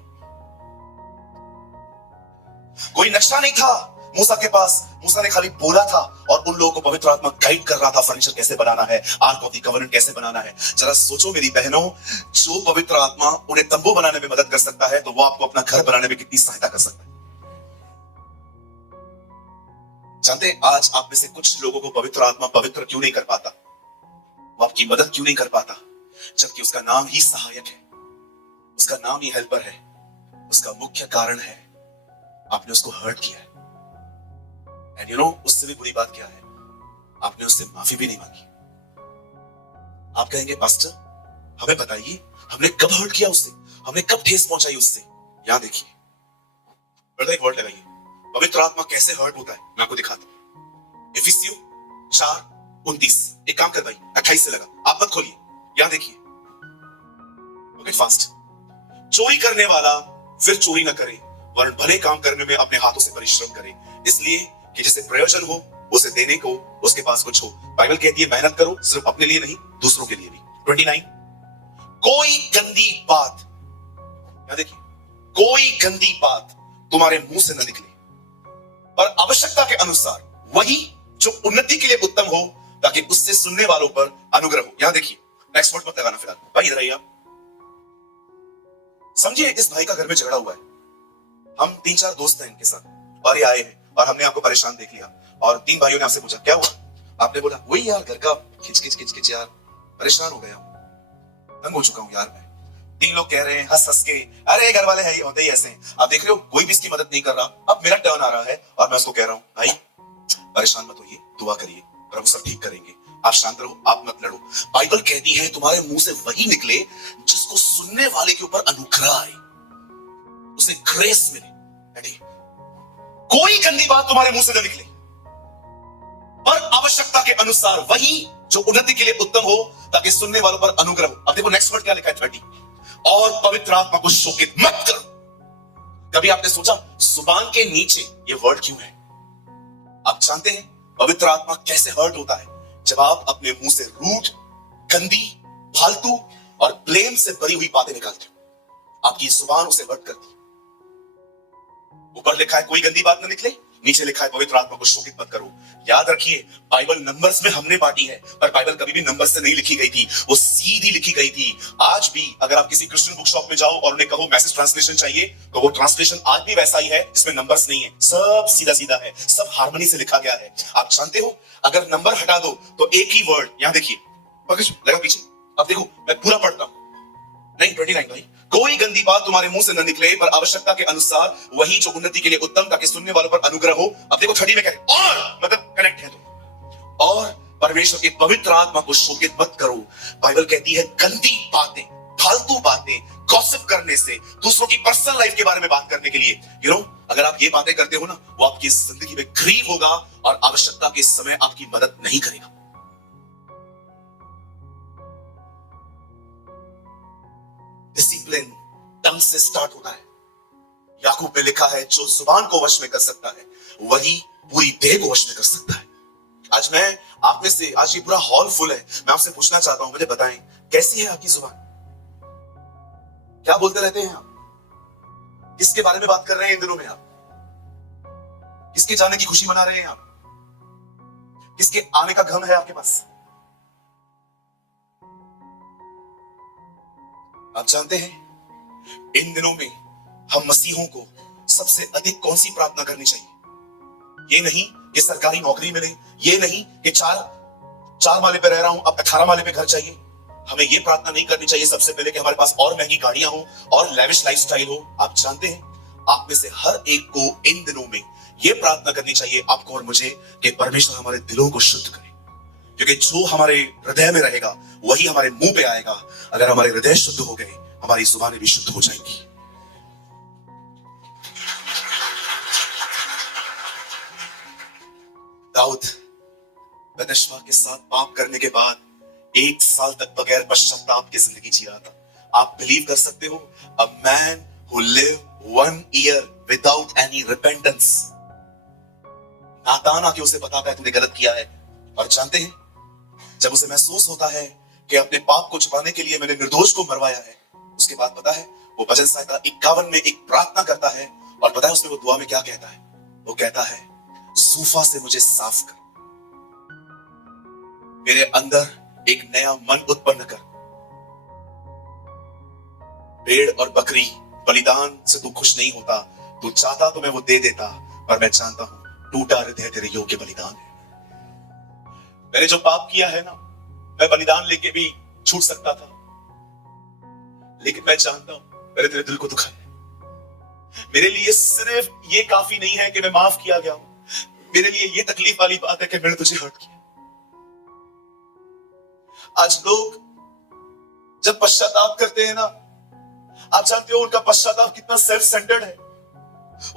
कोई नक्शा नहीं था मूसा के पास, मूसा ने खाली बोला था और उन लोगों को पवित्र आत्मा गाइड कर रहा था फर्नीचर कैसे बनाना है, आर्क ऑफ द कवेनेंट कैसे बनाना है। जरा सोचो मेरी बहनों, जो पवित्र आत्मा उन्हें तंबू बनाने में मदद कर सकता है, तो वो आपको अपना घर बनाने में कितनी सहायता कर सकता है। जानते हैं आज आप में से कुछ लोगों को पवित्र आत्मा पवित्र क्यों नहीं कर पाता, वो आपकी मदद क्यों नहीं कर पाता? जबकि उसका नाम ही सहायक है, उसका नाम ही हेल्पर है। उसका मुख्य कारण है आपने उसको हर्ट किया है। एंड यू नो, उससे भी बुरी बात क्या है? आपने उससे माफी भी नहीं मांगी। आप कहेंगे पास्टर हमें बताइए, हमने कब हर्ट किया उससे, हमने कब ठेस पहुंचाई उससे? यहां देखिए, एक वर्ड लगाइए, पवित्र आत्मा कैसे हर्ट होता है मैं आपको दिखाता हूं। इफिसियों 4:29। एक काम कर भाई, 28 से लगा, आप मत खोलिए, यहां देखिए, ओके फास्ट। चोरी करने वाला फिर चोरी न करे, वरन भले काम करने में अपने हाथों से परिश्रम करे, इसलिए कि जिसे प्रयोजन हो उसे देने को उसके पास कुछ हो। बाइबल कहती है मेहनत करो, सिर्फ अपने लिए नहीं दूसरों के लिए भी। 29, कोई गंदी बात, या देखिए, कोई गंदी बात तुम्हारे मुंह से न निकले, पर आवश्यकता के अनुसार वही जो उन्नति के लिए उत्तम हो, ताकि उससे सुनने वालों पर अनुग्रह हो। यहां देखिए, नेक्स्ट वर्ड मत लगाना फिलहाल, भाई इधर आइए आप। समझिए इस भाई का घर में झगड़ा हुआ है, हम 3-4 दोस्त हैं इनके साथ, और ये आए हैं और हमने आपको परेशान देख लिया और 3 भाइयों ने आपसे पूछा क्या हुआ, आपने बोला वही यार घर का खिच खिच यार, परेशान हो गया, तंग हो चुका हूं यार मैं। 3 लोग कह रहे हैं हंस हंस के, अरे घर वाले है होते ही ऐसे हैं। आप देख रहे हो कोई भी इसकी मदद नहीं कर रहा। अब मेरा टर्न आ रहा है और मैं उसको कह रहा हूं भाई परेशान मत होइए, दुआ करिए, प्रभु सब ठीक करेंगे, आप शांत रहो, आप मत लड़ो। बाइबल कहती है तुम्हारे मुंह से वही निकले जिसको सुनने वाले के ऊपर अनुग्रह आए, उसे ग्रेस मिले। कोई गंदी बात तुम्हारे मुंह से न निकले, पर आवश्यकता के अनुसार वही जो उन्नति के लिए उत्तम हो, ताकि सुनने वालों पर अनुग्रह हो। अब देखो नेक्स्ट वर्ड क्या लिखा है 30, और पवित्र आत्मा को शोकित मत करो। कभी आपने सोचा जुबान के नीचे ये वर्ड क्यों है? आप जानते हैं पवित्र आत्मा कैसे हर्ट होता है? जब आप अपने मुंह से रूड, गंदी, फालतू और ब्लेम से भरी हुई बातें निकालते हो, आपकी जुबान उसे हर्ट करती है। ऊपर लिखा है कोई गंदी बात ना निकले, नीचे लिखा है पवित्र आत्मा को शोकित मत करो। याद रखिए बाइबल नंबर्स में हमने बांटी है, पर बाइबल कभी भी नंबर से नहीं लिखी गई थी, वो सीधी लिखी गई थी। आज भी अगर आप किसी क्रिश्चियन बुक शॉप में जाओ और उन्हें कहो मैसेज ट्रांसलेशन चाहिए, तो वो ट्रांसलेशन आज भी वैसा ही है जिसमें नंबर्स नहीं है, सब सीधा सीधा है, सब हार्मनी से लिखा गया है। आप जानते हो अगर नंबर हटा दो तो एक ही वर्ड, यहां देखिए लगा पीछे, अब देखो मैं पूरा पढ़ता हूं, नहीं 29 भाई, कोई गंदी बात तुम्हारे मुंह से न निकले, पर आवश्यकता के अनुसार वही जो उन्नति के लिए उत्तम, ताकि सुनने वालों पर अनुग्रह हो। अब देखो 30 में कह रहे और मतलब कनेक्ट है तो, और परमेश्वर के पवित्र आत्मा को शोकित मत करो। बाइबल कहती है गंदी बातें, फालतू बातें, गॉसिप करने से, दूसरों की पर्सनल लाइफ के बारे में बात करने के लिए, अगर आप ये बातें करते हो ना, वो आपकी जिंदगी में ग्रीव होगा और आवश्यकता के समय आपकी मदद नहीं करेगा। डिसिप्लिन टंग से स्टार्ट होता है। याकूब में लिखा है जो जुबान को वश में कर सकता है वही पूरी देह को वश में कर सकता है। आज मैं आप में से, आज ये पूरा हॉल फुल है, मैं आपसे पूछना चाहता हूं, मुझे बताएं कैसी है आपकी जुबान? क्या बोलते रहते हैं आप? किसके बारे में बात कर रहे हैं इन दिनों में आप? किसके जाने की खुशी मना रहे हैं आप? किसके आने का गम है आपके पास? आप जानते हैं इन दिनों में हम मसीहों को सबसे अधिक कौन सी प्रार्थना करनी चाहिए? ये नहीं कि सरकारी नौकरी मिले, ये नहीं कि चार माले पे रह रहा हूं अब 18 माले पे घर चाहिए। हमें ये प्रार्थना नहीं करनी चाहिए सबसे पहले कि हमारे पास और महंगी गाड़ियां हो और लेविश लाइफस्टाइल हो। आप जानते हैं आप में से हर एक को इन दिनों में ये प्रार्थना करनी चाहिए, आपको और मुझे, कि परमेश्वर हमारे दिलों को शुद्ध करे, क्योंकि जो हमारे हृदय में रहेगा वही हमारे मुंह पे आएगा। अगर हमारे हृदय शुद्ध हो गए, हमारी जुबानें भी शुद्ध हो जाएंगी। दाऊद बदशवा के साथ पाप करने के बाद 1 साल तक बगैर पश्चाताप की जिंदगी जी रहा था। आप बिलीव कर सकते हो? A man who live 1 year without any repentance. Nathan आके उसे बताता है तूने गलत किया है, और जानते हैं जब उसे महसूस होता है कि अपने पाप को छुपाने के लिए मैंने निर्दोष को मरवाया है, उसके बाद पता है वो भजन संहिता 51 में एक प्रार्थना करता है, और पता है उसमें वो दुआ में क्या कहता है? वो कहता है जूफा से मुझे साफ कर, मेरे अंदर एक नया मन उत्पन्न कर। भेड़ और बकरी बलिदान से तू खुश नहीं होता, तू चाहता तो मैं वो दे देता, पर मैं जानता हूं टूटा हृदय तेरे योग्य बलिदान है। मैंने जो पाप किया है ना, मैं बलिदान लेके भी छूट सकता था, लेकिन मैं जानता हूं मैंने तेरे दिल को दुखाया। मेरे लिए सिर्फ ये काफी नहीं है कि मैं माफ किया गया हूं, मेरे लिए ये तकलीफ वाली बात है कि मैंने तुझे हर्ट किया। आज लोग जब पश्चाताप करते हैं ना, आप जानते हो उनका पश्चाताप कितना सेल्फ सेंटर्ड है।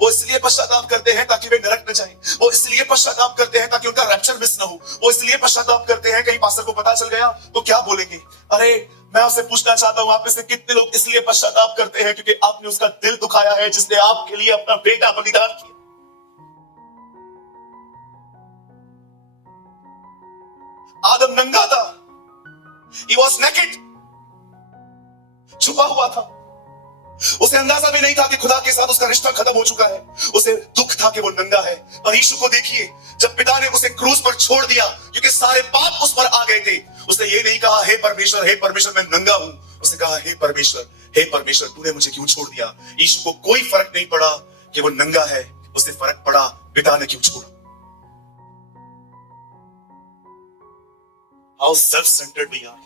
वो इसलिए पश्चाताप करते हैं ताकि वे नरक न जाएं, वो इसलिए पश्चाताप करते हैं ताकि उनका रैप्चर मिस ना हो, वो इसलिए पश्चाताप करते हैं कहीं पास्टर को पता चल गया तो क्या बोलेंगे। अरे मैं आपसे पूछना चाहता हूं, आप में से कितने लोग इसलिए पश्चाताप करते हैं क्योंकि आपने उसका दिल दुखाया है जिसने आपके लिए अपना बेटा बलिदान किया। आदम नंगा था, he was naked, छुपा हुआ था। उसे अंदाजा भी नहीं था कि खुदा के साथ उसका रिश्ता खत्म हो चुका है। उसे दुख था कि वो नंगा है। पर यीशु को देखिए, जब पिता ने उसे क्रूस पर छोड़ दिया क्योंकि सारे पाप उस पर आ गए थे, उसने ये नहीं कहा हे परमेश्वर मैं नंगा हूं, उसने कहा हे परमेश्वर तूने मुझे क्यों छोड़ दिया। यीशु को कोई फर्क नहीं पड़ा कि वो नंगा है, उसे फर्क पड़ा पिता ने क्यों छोड़ा। How self centred we are.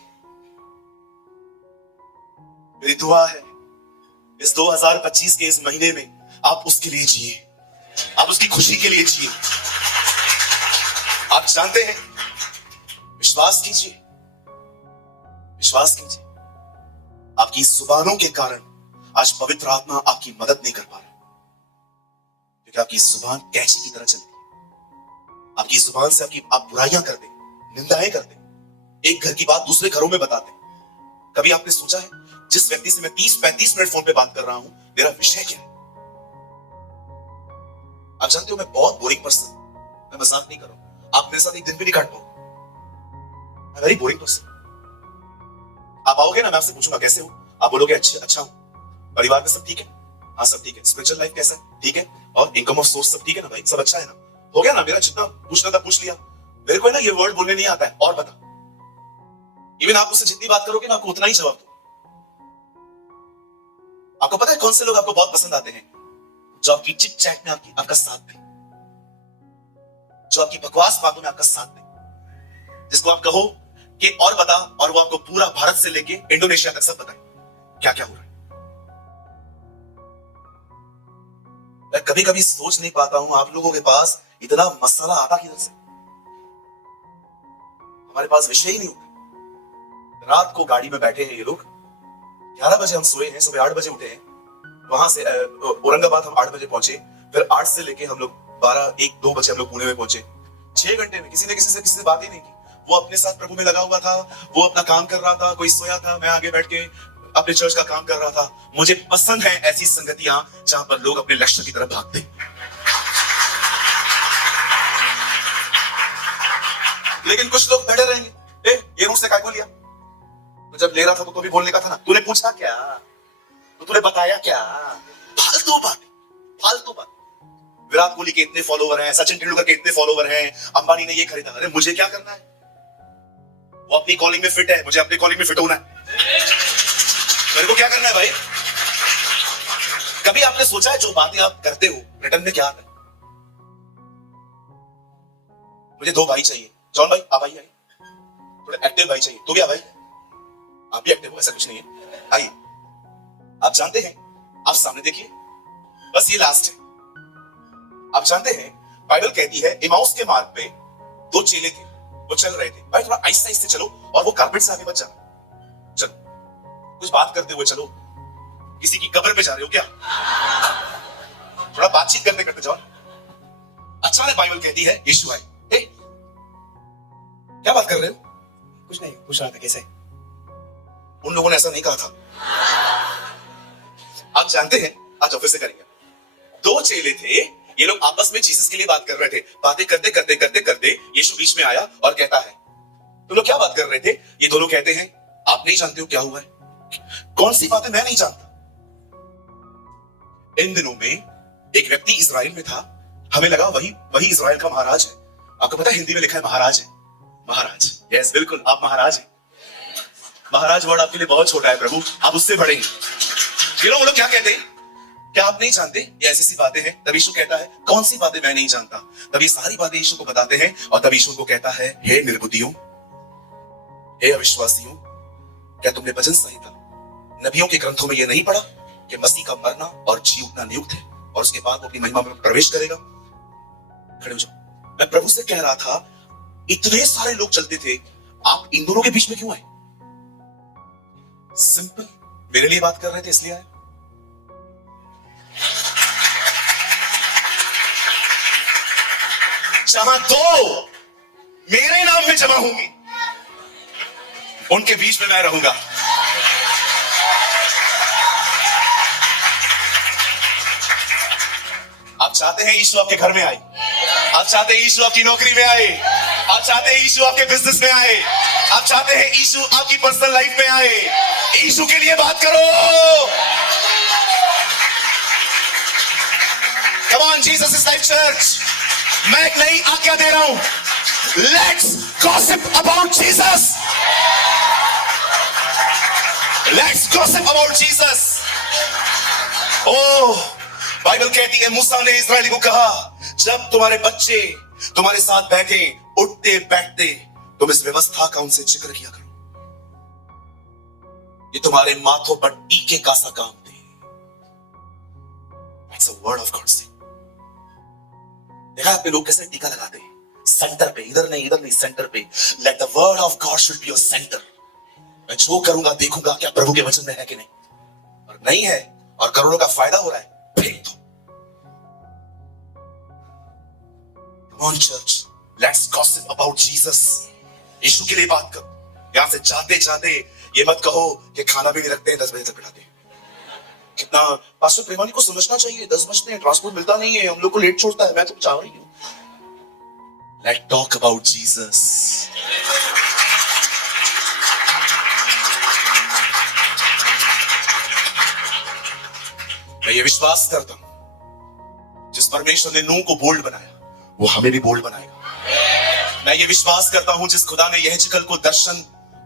मेरी दुआ है इस 2025 के इस महीने में आप उसके लिए जिए, आप उसकी खुशी के लिए जिए। आप जानते हैं, विश्वास कीजिए, विश्वास कीजिए, आपकी जुबानों के कारण आज पवित्र आत्मा आपकी मदद नहीं कर पा रहा, क्योंकि आपकी जुबान कैंची की तरह चलती है। आपकी जुबान से आप बुराइयां करते, निंदाएं करते, एक घर की बात दूसरे घरों में बताते। कभी आपने सोचा है जिस व्यक्ति से मैं 30-35 मिनट फोन पे बात कर रहा हूं, मेरा विषय क्या है? आप जानते हो मैं बहुत बोरिंग पर्सन, मैं मजाक नहीं कर रहा हूं, आप मेरे साथ एक दिन भी नहीं काट पाओ। Very boring person. आप आओगे ना, मैं आपसे पूछूंगा कैसे हो, आप बोलोगे अच्छा हूं। परिवार में सब ठीक है? हाँ सब ठीक है। स्पिरिचुअल लाइफ कैसा है? ठीक है। और इनकम ऑफ सोर्स सब ठीक है ना भाई? सब अच्छा है ना? हो गया ना? मेरा जितना पूछना था पूछ लिया। मेरे को है ना ये वर्ड बोलने नहीं आता है, और बता। इवन आप उससे जितनी बात करोगे ना, आपको उतना ही जवाब दो। आपको पता है कौन से लोग आपको बहुत पसंद आते हैं? जो आपकी चिट चैट में आपका साथ दे, जो आपकी बकवास बातों में आपका साथ दे, जिसको आप कहो कि और बता, और वो आपको पूरा भारत से लेके इंडोनेशिया तक सब बताए क्या क्या हो रहा है। मैं कभी कभी सोच नहीं पाता हूं आप लोगों के पास इतना मसाला आता किधर से। हमारे पास विषय ही नहीं होता। रात को गाड़ी में बैठे हैं ये लोग, 11 बजे हम सोए हैं, सुबह 8 बजे उठे हैं, वहां से औरंगाबाद हम 8 बजे पहुंचे, फिर 8 से लेके हम लोग 12-1-2 बजे हम लोग पुणे में पहुंचे। 6 घंटे में किसी ने किसी से बात ही नहीं की। वो अपने साथ प्रभु में लगा हुआ था, वो अपना काम कर रहा था, कोई सोया था, मैं आगे बैठ के अपने चर्च का काम कर रहा था। मुझे पसंद है ऐसी संगतियां जहां पर लोग अपने लक्ष्य की तरफ भागते। लेकिन कुछ लोग बैठे रहेंगे, ये रूट से काय को लिया? तो जब ले रहा था तो भी बोलने का था ना, तूने पूछा क्या, तो तूने बताया क्या? फालतू बात, फालतू बात। विराट कोहली के इतने फॉलोवर हैं, सचिन तेंदुलकर के इतने फॉलोवर हैं, अंबानी ने ये खरीदा, अरे मुझे क्या करना है? वो अपनी कॉलिंग में फिट है, मुझे अपनी कॉलिंग में फिट होना है। मेरे को क्या करना है भाई? कभी आपने सोचा है जो बातें आप करते हो रिटर्न में क्या आता है? मुझे 2 भाई चाहिए। जॉन भाई आप आइए, थोड़े एक्टिव भाई चाहिए। तू भी आ भाई, आप भी एक्टिव हो, ऐसा कुछ नहीं है, आइए। आप जानते हैं, आप सामने देखिए, बस ये लास्ट है। आप जानते हैं बाइबल कहती है इमाउस के मार्ग पे 2 चेले थे, वो चल रहे थे। भाई थोड़ा आहिस्ते आहिस्ते चलो, और वो कारपेट से आगे मत जाना, चलो कुछ बात करते हुए चलो। किसी की कब्र पे जा रहे हो क्या? थोड़ा बातचीत करते करते जाओ। अच्छा है, बाइबल कहती है यीशु आए। क्या बात कर रहे हो? कुछ नहीं, पूछ रहा था कैसे। उन लोगों ने ऐसा नहीं कहा था। आप जानते हैं, आज ऑफिस से करेंगे, 2 चेले थे, ये लोग आपस में जीसस के लिए बात कर रहे थे। बातें करते करते करते करते यीशु बीच में आया और कहता है, तुम लोग क्या बात कर रहे थे? ये दोनों कहते हैं, आप नहीं जानते हो क्या हुआ है? कौन सी बातें? मैं नहीं जानता। इन दिनों में एक व्यक्ति इजराइल में था, हमें लगा वही इजराइल का महाराज है। आपको पता है हिंदी में लिखा है महाराज है, महाराज। यस बिल्कुल, आप महाराज हैं। महाराज वर्ड आपके लिए बहुत छोटा है प्रभु, आप उससे बड़े हैं। ये लोग क्या कहते हैं? क्या आप नहीं जानते? ये ऐसी सी बातें हैं। तब यीशु कहता है, कौन सी बातें? मैं नहीं जानता। तब ये सारी बातें यीशु को बताते हैं, और तब यीशु को कहता है, हे निर्बुद्धियों, हे अविश्वासियों, क्या तुमने वचन संहिता, नबियों के ग्रंथों में यह नहीं पढ़ा कि मसीह का मरना और जी उठना नियुक्त है, और उसके बाद वो अपनी महिमा में प्रवेश करेगा? खड़े हो जाओ। मैं प्रभु से कह रहा था, इतने सारे लोग चलते थे, आप इन दोनों के बीच में क्यों आए? सिंपल, मेरे लिए बात कर रहे थे इसलिए आए। जहां 2 मेरे नाम में जमा होंगी, उनके बीच में मैं रहूंगा। आप चाहते हैं यीशु आपके घर में आए, आप चाहते हैं यीशु आपकी नौकरी में आए, आप चाहते हैं यीशु आपके बिजनेस में आए, आप चाहते हैं यीशु आपकी पर्सनल लाइफ में आए। यीशु के लिए बात करो। Come on, Jesus is life church. मैं एक नई आज्ञा दे रहा हूं, let's gossip about Jesus, let's gossip about Jesus. Oh, Bible कहती है मूसा ने इस्राएली को कहा, जब तुम्हारे बच्चे तुम्हारे साथ बैठे, उठते बैठते, तुम इस व्यवस्था का उनसे जिक्र किया करो, ये तुम्हारे माथों पर टीके का सा काम दे। That's a word of God से। देखा आपने लोग कैसे टीका लगाते हैं? सेंटर पे, इधर नहीं सेंटर पे। Let the word of God should be your center। मैं जो करूंगा देखूंगा क्या प्रभु के वचन में है कि नहीं, और नहीं है और करोड़ों का फायदा हो रहा है, फेंक दो। Come on church, let's gossip about Jesus। यीशु के लिए बात करो। यहां से जाते जाते ये मत कहो कि खाना भी नहीं रखते हैं, 10 बजे तक बिठाते हैं। कितना पास्टर प्रेमानी को समझना चाहिए, 10 बजते हैं, ट्रांसपोर्ट मिलता नहीं है, हम लोग को लेट छोड़ता है। मैं तो चाह रही हूं, लेट्स टॉक अबाउट जीसस। मैं ये विश्वास करता हूं जिस परमेश्वर ने नूह को बोल्ड बनाया वो हमें भी बोल्ड बनाएगा। मैं ये विश्वास करता हूं जिस खुदा ने यह जिकल को दर्शन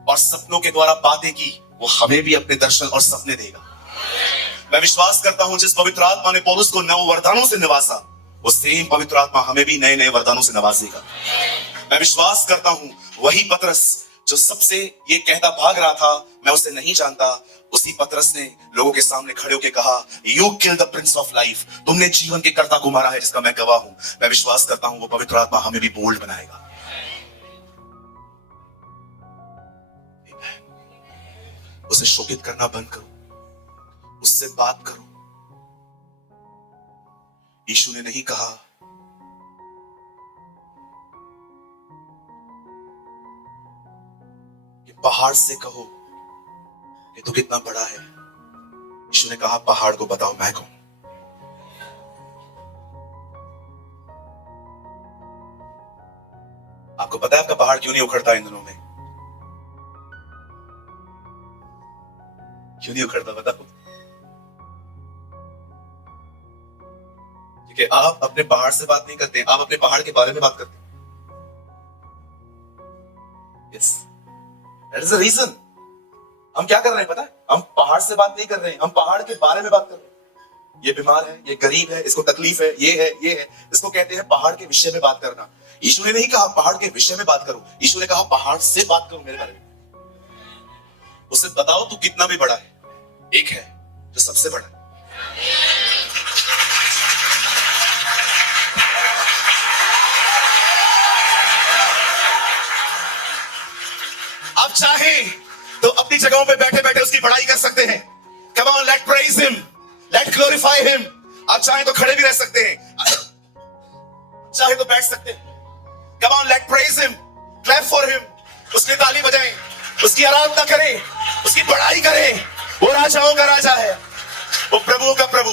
और सपनों के द्वारा बातें की वो हमें भी अपने दर्शन और सपने देगा। मैं विश्वास करता हूं जिस पवित्र आत्मा ने पौलुस को 9 वरदानों से नवाजा वो सेम पवित्र आत्मा हमें भी नए नए वरदानों से नवाजेगा। मैं विश्वास करता हूं वही पतरस जो सबसे ये कहता भाग रहा था मैं उसे नहीं जानता, उसी पतरस ने लोगों के सामने खड़े होकर कहा, you kill the Prince of life, तुमने जीवन के कर्ता को मारा है जिसका मैं गवाह हूं। मैं विश्वास करता हूं वो पवित्र आत्मा हमें भी बोल्ड बनाएगा। उसे शोकित करना बंद करो, उससे बात करो। यीशु ने नहीं कहा कि पहाड़ से कहो कि तू कितना बड़ा है। यीशु ने कहा पहाड़ को बताओ मैं कौन। आपको पता है आपका पहाड़ क्यों नहीं उखड़ता इन दिनों में? क्यों नहीं उखड़ता बताओ? क्योंकि आप अपने पहाड़ से बात नहीं करते, आप अपने पहाड़ के बारे में बात करते हैं। Yes, that is the reason। हम क्या कर रहे हैं पता है? हम पहाड़ से बात नहीं कर रहे हैं, हम पहाड़ के बारे में बात कर रहे हैं। ये बीमार है, ये गरीब है, इसको तकलीफ है, ये है, ये है, इसको कहते हैं पहाड़ के विषय में बात करना। यीशु ने नहीं कहा पहाड़ के विषय में बात करो, यीशु ने कहा पहाड़ से बात करो मेरे बारे में। उसे बताओ तू कितना भी बड़ा है, एक है जो सबसे बड़ा है। आप चाहें तो अपनी जगहों पे बैठे बैठे उसकी बड़ाई कर सकते हैं। Come on, let's praise him, let's glorify him। आप चाहें तो खड़े भी रह सकते हैं, चाहे तो बैठ सकते हैं। Come on, let's praise him, clap for him। उसकी ताली बजाएं, उसकी आराधना करें, उसकी बड़ाई करें। वो राजाओं का राजा है, वो प्रभुओं का प्रभु।